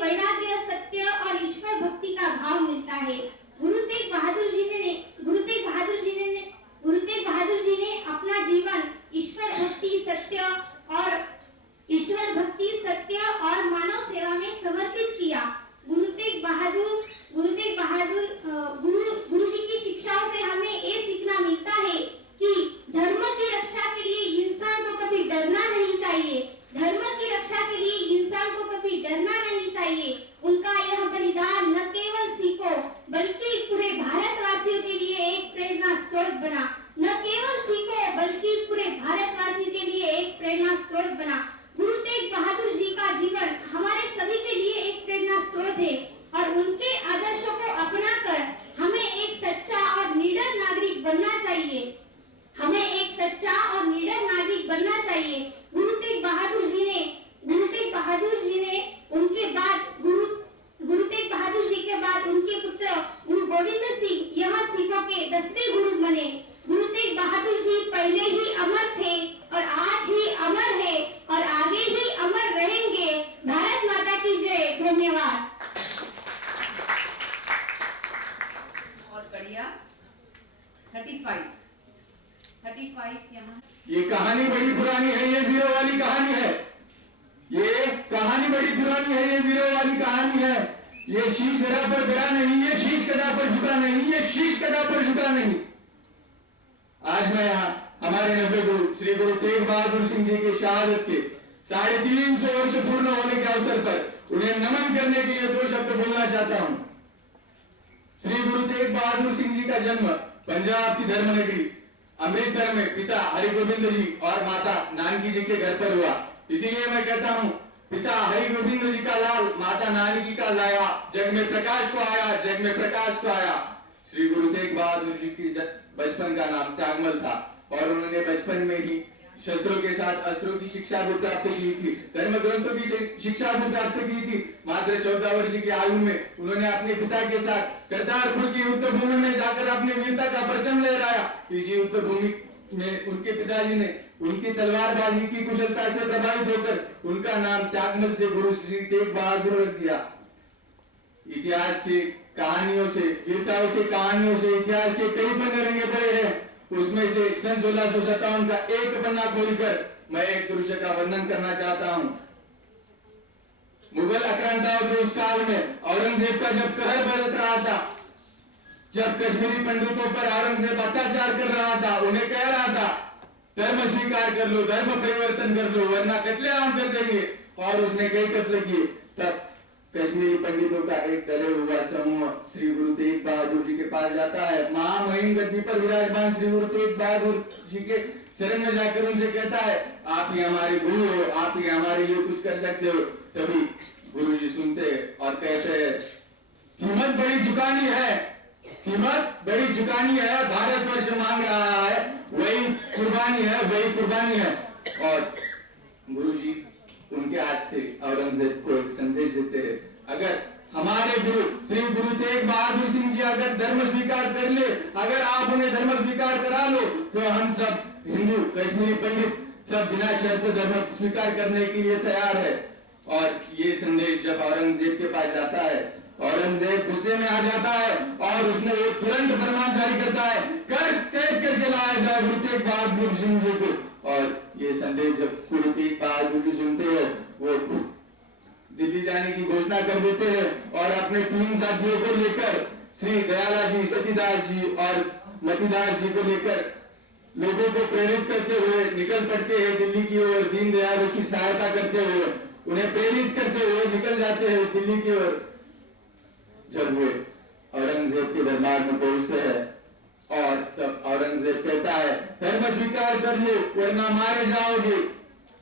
वैराग्य, सत्य और ईश्वर भक्ति का भाव मिलता है। गुरु तेग बहादुर जी ने अपना जीवन ईश्वर भक्ति, सत्य और मानव सेवा में समर्पित किया। गुरु तेग बहादुर गुरु जी की शिक्षाओं से हमें ये सीखना मिलता है कि धर्म की रक्षा के लिए इंसान को कभी डरना नहीं चाहिए। धर्म की रक्षा के लिए इंसान को कभी डरना नहीं चाहिए। उनका यह बलिदान न केवल सिखों बल्कि पूरे भारतवासियों के लिए एक प्रेरणा स्रोत बना। न केवल सिखों बल्कि पूरे भारतवासियों के लिए एक प्रेरणा स्रोत बना। गुरु तेग बहादुर जी का जीवन हमारे सभी के लिए एक प्रेरणा स्रोत है और उनके आदर्शों को अपनाकर हमें एक सच्चा और निडर नागरिक बनना चाहिए। हमें एक सच्चा और निडर नागरिक बनना चाहिए। गुरु तेग बहादुर जी ने उनके बाद उनके पुत्र गुरु गोविंद सिंह यहाँ सिखों के 10वें गुरु बने। गुरु तेग बहादुर जी पहले ही अमर थे और आज ही अमर है और आगे भी अमर रहेंगे। भारत माता की जय। धन्यवाद। बहुत बढ़िया। 35 यहाँ। ये कहानी बड़ी पुरानी है, ये वीरों वाली कहानी है। ये कहानी बड़ी पुरानी है, ये वीरों वाली कहानी है। ये शीश गदा पर गिरा नहीं, ये शीश गदा पर झुका नहीं, ये शीश गदा पर झुका नहीं। आज मैं यहाँ हमारे 90 गुरु श्री गुरु तेग बहादुर सिंह जी के शहादत के 350 वर्ष पूर्ण होने के अवसर पर उन्हें नमन करने के लिए 2 शब्द बोलना चाहता हूँ। श्री गुरु तेग बहादुर सिंह जी का जन्म पंजाब की धर्म नगरी अमृतसर में पिता हरिगोविंद जी और माता नानकी जी के घर पर हुआ। इसीलिए मैं कहता हूँ, पिता हरिगोविंद जी का लाल, माता नानकी का लाया, जग में प्रकाश को आया, जग में प्रकाश को आया। श्री गुरु तेग बहादुर जी की बचपन का नाम त्यागमल था और उन्होंने बचपन में ही शस्त्रों के साथ अस्त्रों की शिक्षा भी प्राप्त की थी, धर्म ग्रंथों की शिक्षा भी प्राप्त की थी। मात्र 14 वर्ष की आयु में उन्होंने अपने पिता के साथ करतारपुर की युद्ध भूमि में जाकर अपनी वीरता का परचम लहराया। इसी युद्ध भूमि में उनके पिताजी ने उनकी तलवारबाजी की कुशलता से प्रभावित होकर उनका नाम त्यागमल से गुरु श्री तेग बहादुर रख दिया। इतिहास की कहानियों से, वीरताओं की कहानियों से इतिहास के कई पन्ने रंगे पड़े हैं। उसमें से सन 1657 का एक पन्ना खोलकर मैं एक दृश्य का वर्णन करना चाहता हूँ। मुगल आक्रांताओं के उस काल में औरंगजेब का जब कहर बरत रहा था, जब कश्मीरी पंडितों पर औरंगजेब अत्याचार कर रहा था, उन्हें कह रहा था धर्म स्वीकार कर लो, धर्म परिवर्तन कर लो, वरना कत्लेआम कर देंगे, और उसने कई कत्ल किए। तब कश्मीरी पंडितों का एक डरे हुआ समूह श्री गुरु तेग बहादुर जी के पास जाता है। महामहिम गद्दी पर विराजमान श्री गुरु तेग बहादुर जी के शरण में जाकर उनसे कहता है, आप ही हमारे गुरु हो, आप ही हमारे लिए कुछ कर सकते हो। तभी गुरु जी सुनते और कहते हैं, कीमत बड़ी झुकानी है, कीमत बड़ी झुकानी है, भारतवर्ष मांग रहा है कुर्बानी है वही कुर्बानी है। और गुरुजी उनके हाथ से औरंगजेब को एक संदेश देते हैं, अगर हमारे गुरु श्री गुरु तेग बहादुर सिंह जी अगर धर्म स्वीकार कर ले, अगर आप उन्हें धर्म स्वीकार करा लो, तो हम सब हिंदू कश्मीरी पंडित सब बिना शर्त धर्म स्वीकार करने के लिए तैयार है। और ये संदेश जब औरंगजेब के पास जाता है, औरंगजेब गुस्से में आ जाता है और उसने एक तुरंत फरमान जारी करता है, कर तेग करके लाया जाए गुरु तेग बहादुर सिंह जी को। और ये संदेश जब गुरु तेग बहादुर जी सुनते हैं, वो दिल्ली जाने की घोषणा कर देते हैं और अपने 3 साथियों को लेकर श्री दयाला जी, सतीदास जी और मतीदास जी को लेकर लोगों को प्रेरित करते हुए निकल पड़ते हैं दिल्ली की ओर। दीनदयाल की सहायता करते हुए, उन्हें प्रेरित करते हुए निकल जाते हैं दिल्ली की ओर। जब वे औरंगजेब के दरबार में पहुंचते हैं और तब औरंगजेब कहता है, धर्म स्वीकार कर लो वरना मारे जाओगे,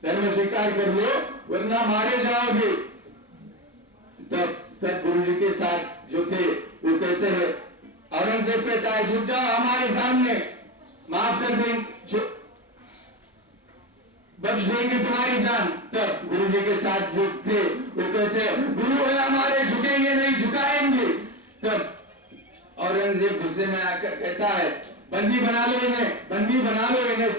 धर्म स्वीकार कर लो वरना मारे जाओगे। तब गुरुजी के साथ जो थे वो कहते हैं, औरंगजेब कहता है, झुक जाओ हमारे सामने, माफ कर देंगे, बख्श देंगे तुम्हारी जान। तब गुरुजी के साथ जो थे वो कहते हैं, गुरु है हमारे, झुकेंगे नहीं, झुकाएंगे। तब औरंगजेब गुस्से में आकर कहता है, बंदी बना लो इन्हें, बंदी बना लो इन्हें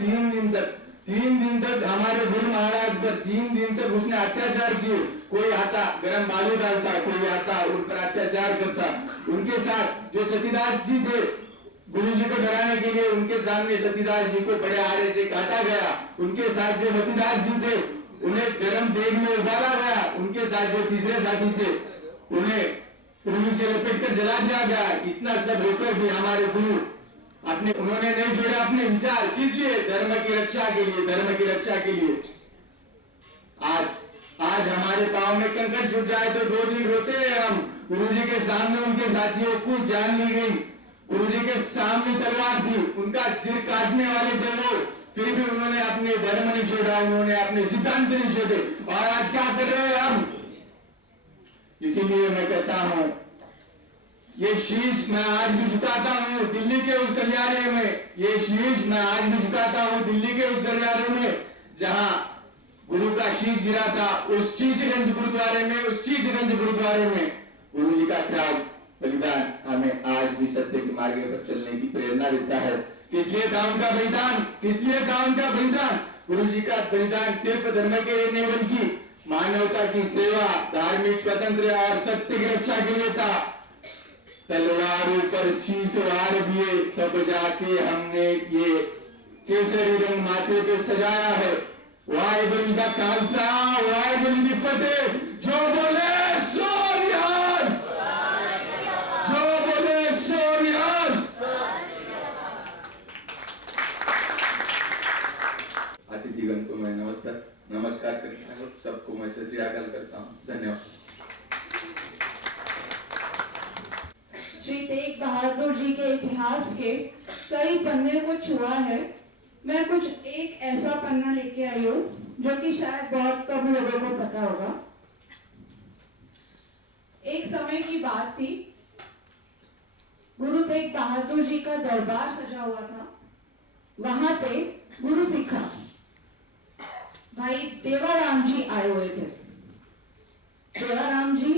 3 दिन तक हमारे गुरु महाराज पर 3 दिन तक उसने अत्याचार किए। कोई आता गरम बालू डालता, कोई आता उन पर अत्याचार करता। उनके साथ जो सतीदास जी थे, गुरु जी को डराने के लिए उनके सामने सतीदास जी को बड़े आरे से काटा गया। उनके साथ जो मतीदास जी थे उन्हें गरम देग में उबाला गया। उनके साथ जो तीसरे साथी थे उन्हें रुई से लपेट कर जला दिया गया। इतना सब होकर भी हमारे गुरु उन्होंने नहीं छोड़े अपने विचार, किस लिए? धर्म की रक्षा के लिए, धर्म की रक्षा के लिए। आज हमारे पांव में कंकड़ छूट जाए तो 2 दिन रोते हैं हम। गुरुजी के सामने उनके साथियों को जान ली गई, गुरुजी के सामने तलवार थी, उनका सिर काटने वाले थे वो, फिर भी उन्होंने अपने धर्म नहीं छोड़ा, उन्होंने अपने सिद्धांत नहीं छोड़े। और आज क्या कर रहे हैं हम? इसीलिए मैं कहता हूं, ये शीश मैं आज भी झुकाता हूं दिल्ली के उस गलियारे में, ये शीश मैं आज भी झुकाता हूं दिल्ली के उस गलियारे में जहां गुरु का शीश गिरा था। उस शीशगंज गुरुद्वारे में, उस शीशगंज गुरुद्वारे में गुरु जी का त्याग बलिदान हमें आज भी सत्य के मार्ग पर चलने की प्रेरणा देता है। किस लिए था उनका बलिदान? किस लिए था उनका बलिदान? गुरु जी का बलिदान सिर्फ धर्म के लिए नहीं बल्कि मानवता की सेवा, धार्मिक स्वतंत्र और सत्य की रक्षा के लिए था। तलवारों पर शीश वार दिए तब जाके हमने ये केसरी रंग माथे पे सजाया है। वाहिगुरू का खालसा, वाहिगुरू की फतेह। जो बोले सो निहाल, जो बोले सो निहाल। अतिथिगण को मैं नमस्कार करता हूँ, सबको मैं सत श्री अकाल करता हूँ। धन्यवाद। श्री तेग बहादुर जी के इतिहास के कई पन्ने को छुआ है। मैं कुछ एक ऐसा पन्ना लेके आई हूँ जो कि शायद बहुत कम लोगों को पता होगा। एक समय की बात थी, गुरु तेग बहादुर जी का दरबार सजा हुआ था। वहां पे गुरु सिखा भाई देवाराम जी आए हुए थे। देवाराम जी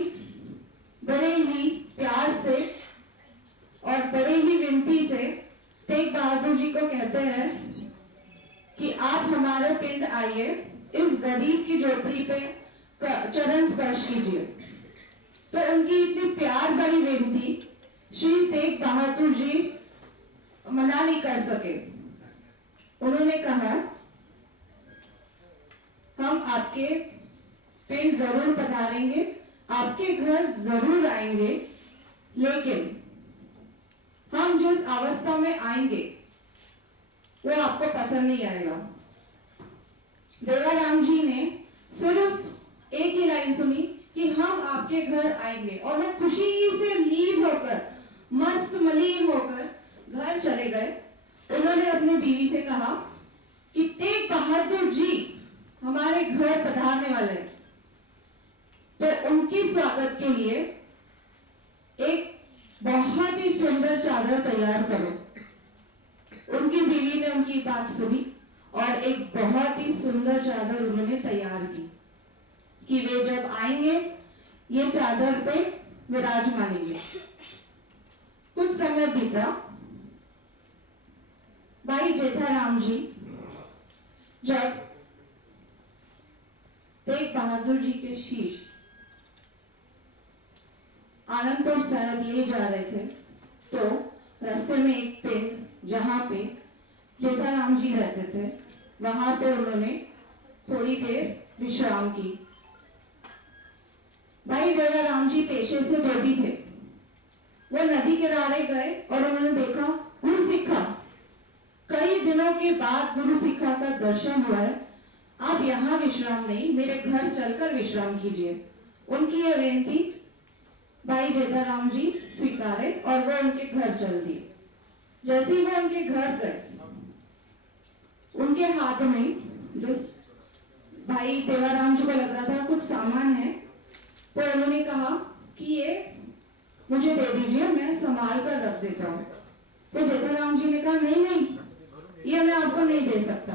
बड़े ही प्यार से और बड़े ही विनती से तेग बहादुर जी को कहते हैं कि आप हमारे पिंड आइए, इस गरीब की झोपड़ी पे चरण स्पर्श कीजिए। तो उनकी इतनी प्यार भरी विनती श्री तेग बहादुर जी मना नहीं कर सके। उन्होंने कहा, हम आपके पिंड जरूर पधारेंगे, आपके घर जरूर आएंगे, लेकिन हम जिस अवस्था में आएंगे वो आपको पसंद नहीं आएगा। देवाराम जी ने सिर्फ एक ही लाइन सुनी कि हम आपके घर आएंगे और वो खुशी से लीन होकर, मस्त मलिन होकर घर चले गए। उन्होंने अपनी बीवी से कहा कि तेग बहादुर जी हमारे घर पधारने वाले हैं, तो उनकी स्वागत के लिए एक बहुत ही सुंदर चादर तैयार करो। उनकी बीवी ने उनकी बात सुनी और एक बहुत ही सुंदर चादर उन्होंने तैयार की कि वे जब आएंगे ये चादर पे विराजमानेंगे। कुछ समय बीता, भाई जेठाराम जी जब तेग बहादुर जी के शीश आनंदपुर साहिब ले जा रहे थे तो रास्ते में एक पिंड जहां पे जेठाराम जी रहते थे वहां पे उन्होंने थोड़ी देर विश्राम की। भाई देवाराम जी पेशे से धोबी थे। वो नदी किनारे गए और उन्होंने देखा गुरु सिक्खा, कई दिनों के बाद गुरु सिक्खा का दर्शन हुआ है, आप यहाँ विश्राम नहीं मेरे घर चलकर विश्राम कीजिए। उनकी यह विनती भाई जेठाराम जी स्वीकारे और वो उनके घर चल दिए। जैसे ही वो उनके घर गए, उनके हाथ में जो भाई देवाराम जी को लग रहा था कुछ सामान है, तो उन्होंने कहा कि ये मुझे दे दीजिए, मैं संभाल कर रख देता हूँ। तो जेठाराम जी ने कहा नहीं नहीं, ये मैं आपको नहीं दे सकता।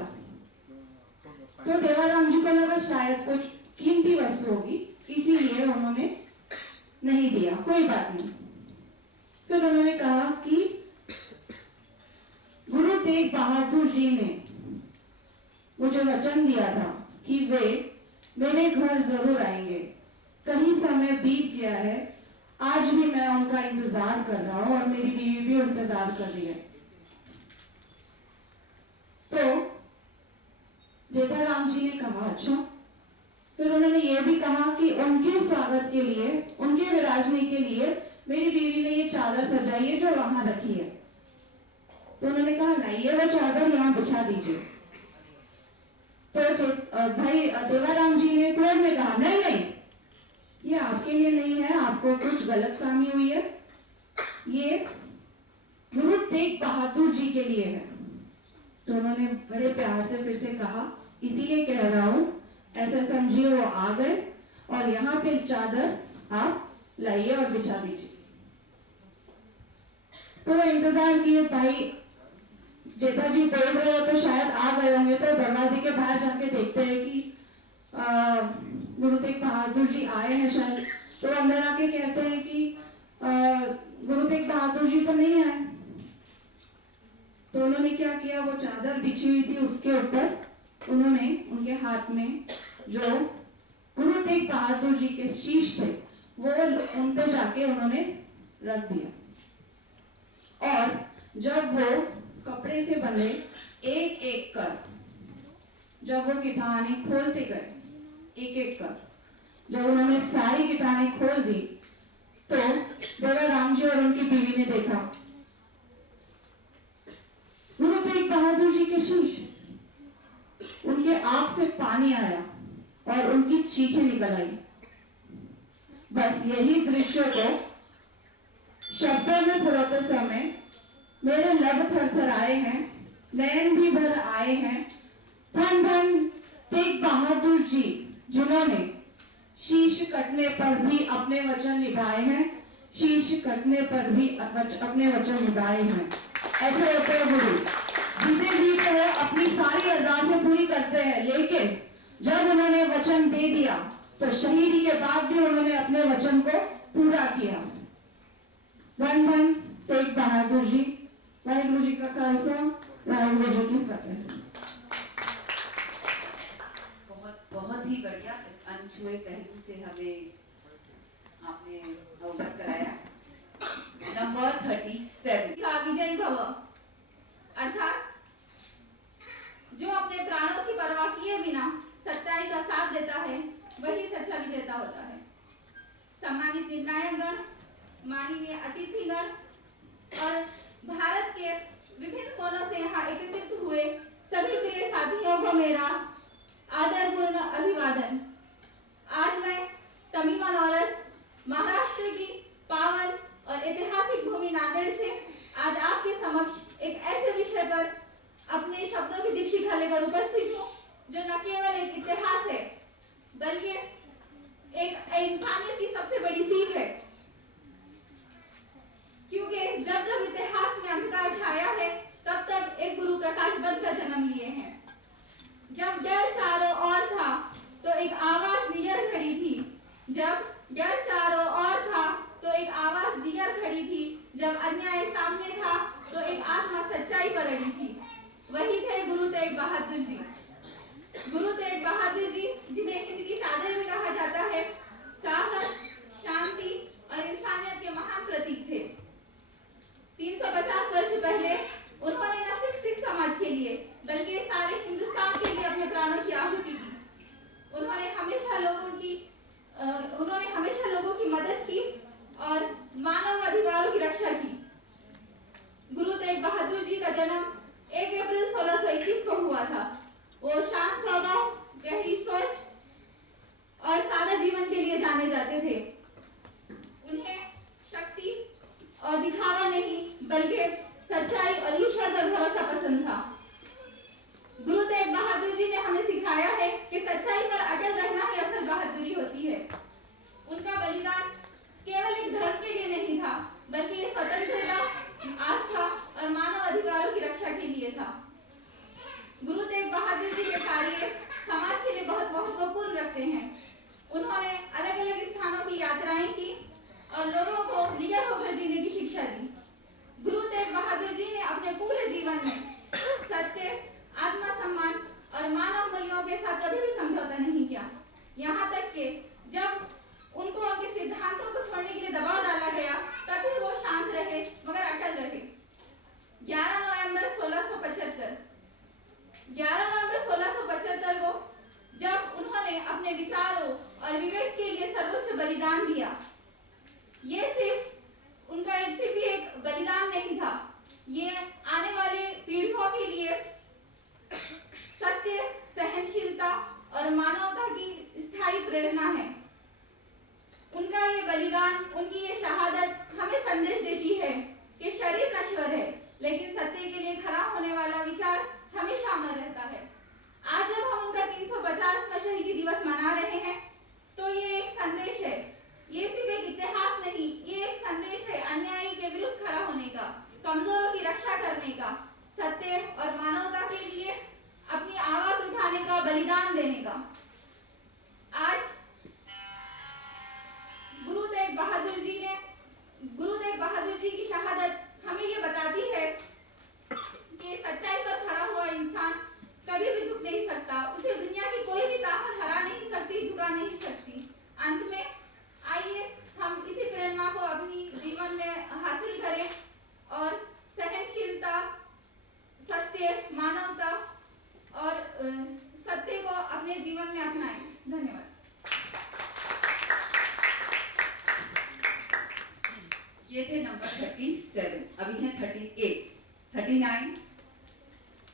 तो देवाराम जी को लगा शायद कुछ कीमती वस्तु होगी, इसीलिए उन्होंने नहीं दिया। कोई बात नहीं। फिर उन्होंने कहा कि गुरु तेग बहादुर जी ने मुझे वचन दिया था कि वे मेरे घर जरूर आएंगे। कहीं समय बीत गया है, आज भी मैं उनका इंतजार कर रहा हूं और मेरी बीवी भी इंतजार कर रही है। तो जेठाराम जी ने कहा अच्छा। फिर उन्होंने ये भी कहा कि उनके स्वागत के लिए, उनके विराजने के लिए मेरी बीवी ने ये चादर सजाई है जो वहां रखी है। तो उन्होंने कहा लाइए वो चादर यहाँ बिछा दीजिए। तो भाई देवाराम जी ने क्रोध में कहा नहीं नहीं, ये आपके लिए नहीं है, आपको कुछ गलतफहमी हुई है, ये गुरु तेग बहादुर जी के लिए है। तो उन्होंने बड़े प्यार से फिर से कहा इसीलिए कह रहा हूं, ऐसा समझिए वो आ गए और यहाँ पे चादर आप लाइए और बिछा दीजिए। तो वो इंतजार किए, भाई जेठा जी बोल रहे हो तो शायद आ गए होंगे। तो दरवाजे के बाहर जाके देखते हैं कि गुरु तेग बहादुर जी आए हैं शायद। तो अंदर आके कहते हैं कि गुरु तेग बहादुर जी तो नहीं आए। तो उन्होंने क्या किया, वो चादर बिछी हुई थी उसके ऊपर उन्होंने उनके हाथ में जो गुरु तेग बहादुर जी के शीश थे वो उन पे जाके उन्होंने रख दिया। और जब वो कपड़े से बंधे एक एक कर जब वो किटाने खोलते गए, एक एक कर जब उन्होंने सारी किटाने खोल दी तो देवाराम जी और उनकी बीवी ने देखा गुरु तेग बहादुर जी के शीश। उनके आंख से पानी आया और उनकी चीखें निकल आई। बस यही दृश्य को शब्दों में पुरोते समय मेरे लब थर आए हैं, नयन भी भर आए हैं। धन धन तेग बहादुर जी जिन्होंने शीश कटने पर भी अपने वचन निभाए हैं, शीश कटने पर भी अपने वचन निभाए हैं। ऐसे होते हैं गुरु, जीते जी तो वो अपनी सारी अरदासें पूरी करते हैं, लेकिन जब उन्होंने वचन दे दिया तो शहीदी के बाद भी उन्होंने अपने वचन को पूरा किया। धन धन तेग बहादुर जी। वाहिगुरु जी का खालसा, वाहिगुरु जी की फतेह। बहुत ही बढ़िया इस अनछुए पहलू से हमें आपने अवगत कराया। नंबर 37 विजयी भव, अर्थात जो अपने प्राणों की परवाह किए बिना सच्चाई का साथ देता है वही सच्चा विजेता होता है। सम्मानित निर्णायकगण, माननीय अतिथिगण और भारत के विभिन्न कोनों से यहाँ एकत्रित हुए सभी प्रिय साथियों को मेरा आदरपूर्ण अभिवादन। आज मैं तमीमा नौरस, महाराष्ट्र की पावन और ऐतिहासिक भूमि नांदेड़ से आज आपके समक्ष एक ऐसे विषय पर अपने शब्दों की दीपशिखा लेकर उपस्थित हूँ जो न केवल एक इतिहास है बल्कि एक इंसानियत की सबसे बड़ी सीख है। क्योंकि जब जब इतिहास में अंधकार छाया है तब तब एक गुरु प्रकाश बंद का जन्म लिए हैं। जब डर चारों ओर था तो एक आवाज नियर खड़ी थी। जब डर चारों ओर था तो एक आवाज नियर खड़ी थी। जब अन्याय सामने था तो एक आत्मा सच्चाई पर अड़ी थी। वही थे गुरु तेग बहादुर जी। गुरु तेग बहादुर जी, जिन्हें हिंद की चादर भी कहा जाता है, साहस, शांति और इंसानियत के महान प्रतीक थे। 350 वर्ष पहले उन्होंने न सिर्फ सिख समाज के लिए बल्कि सारे हिंदुस्तान के लिए अपने प्राणों की आहुति दी। उन्होंने हमेशा लोगों की मदद की और मानव अधिकारों की रक्षा की। गुरु तेग बहादुर जी का जन्म 1 अप्रैल 1621 को हुआ था। वो शांत स्वभाव, गहरी सोच और सादा जीवन के लिए जाने जाते थे। उन्हें शक्ति और दिखावा नहीं बल्कि सच्चाई और ईश्वर पर भरोसा पसंद था। गुरु तेग बहादुर जी ने हमें सिखाया है कि सच्चाई पर अटल रहना ही असल बहादुरी होती है। उनका बलिदान केवल एक धर्म के लिए नहीं था बल्कि ये स्वतंत्रता, आस्था और मानव अधिकारों की रक्षा के लिए था। गुरु तेग बहादुर जी के कार्य समाज के लिए बहुत महत्वपूर्ण रखते हैं। उन्होंने अलग अलग स्थानों की यात्राएं की और लोगों को निडर होकर जीने की शिक्षा दी। गुरु तेग बहादुर जी ने अपने पूरे जीवन में सत्य, आत्मसम्मान और मानव मूल्यों के साथ कभी भी समझौता नहीं किया। यहाँ तक कि जब उनको उनके सिद्धांतों को छोड़ने के लिए दबाव डाला गया तब भी वो शांत रहे मगर अटल रहे। 11 नवंबर 1675 को जब उन्होंने अपने विचारों और विवेक के लिए सर्वोच्च बलिदान दिया, ये सिर्फ उनका एक बलिदान नहीं था, ये आने वाली पीढ़ियों के लिए सत्य, सहनशीलता और मानवता की स्थायी प्रेरणा है। उनका ये बलिदान, उनकी ये शहादत हमें संदेश देती है कि शरीर नश्वर है लेकिन सत्य के लिए खड़ा होने वाला विचार हमेशा अमर रहता है। आज जब हम उनका 350वां शहीदी दिवस मना रहे हैं तो ये एक संदेश है। ये सिर्फ एक इतिहास नहीं, ये एक संदेश है अन्यायी के विरुद्ध खड़ा होने का, कमजोरों की रक्षा करने का, सत्य और मानवता के लिए अपनी आवाज उठाने का, बलिदान देने का। आज गुरु तेग बहादुर जी की शहादत हमें ये बताती है कि सच्चाई पर खड़ा हुआ इंसान कभी भी झुक नहीं सकता। उसे दुनिया की कोई भी ताकत हरा नहीं सकती, झुका नहीं सकती। अंत में आइए हम इसी प्रेरणा को अपनी जीवन में हासिल करें और सहनशीलता, सत्य, मानवता और सत्य को अपने जीवन में अपनाएं। धन्यवाद। ये थे नंबर 37, अभी है 38, 39,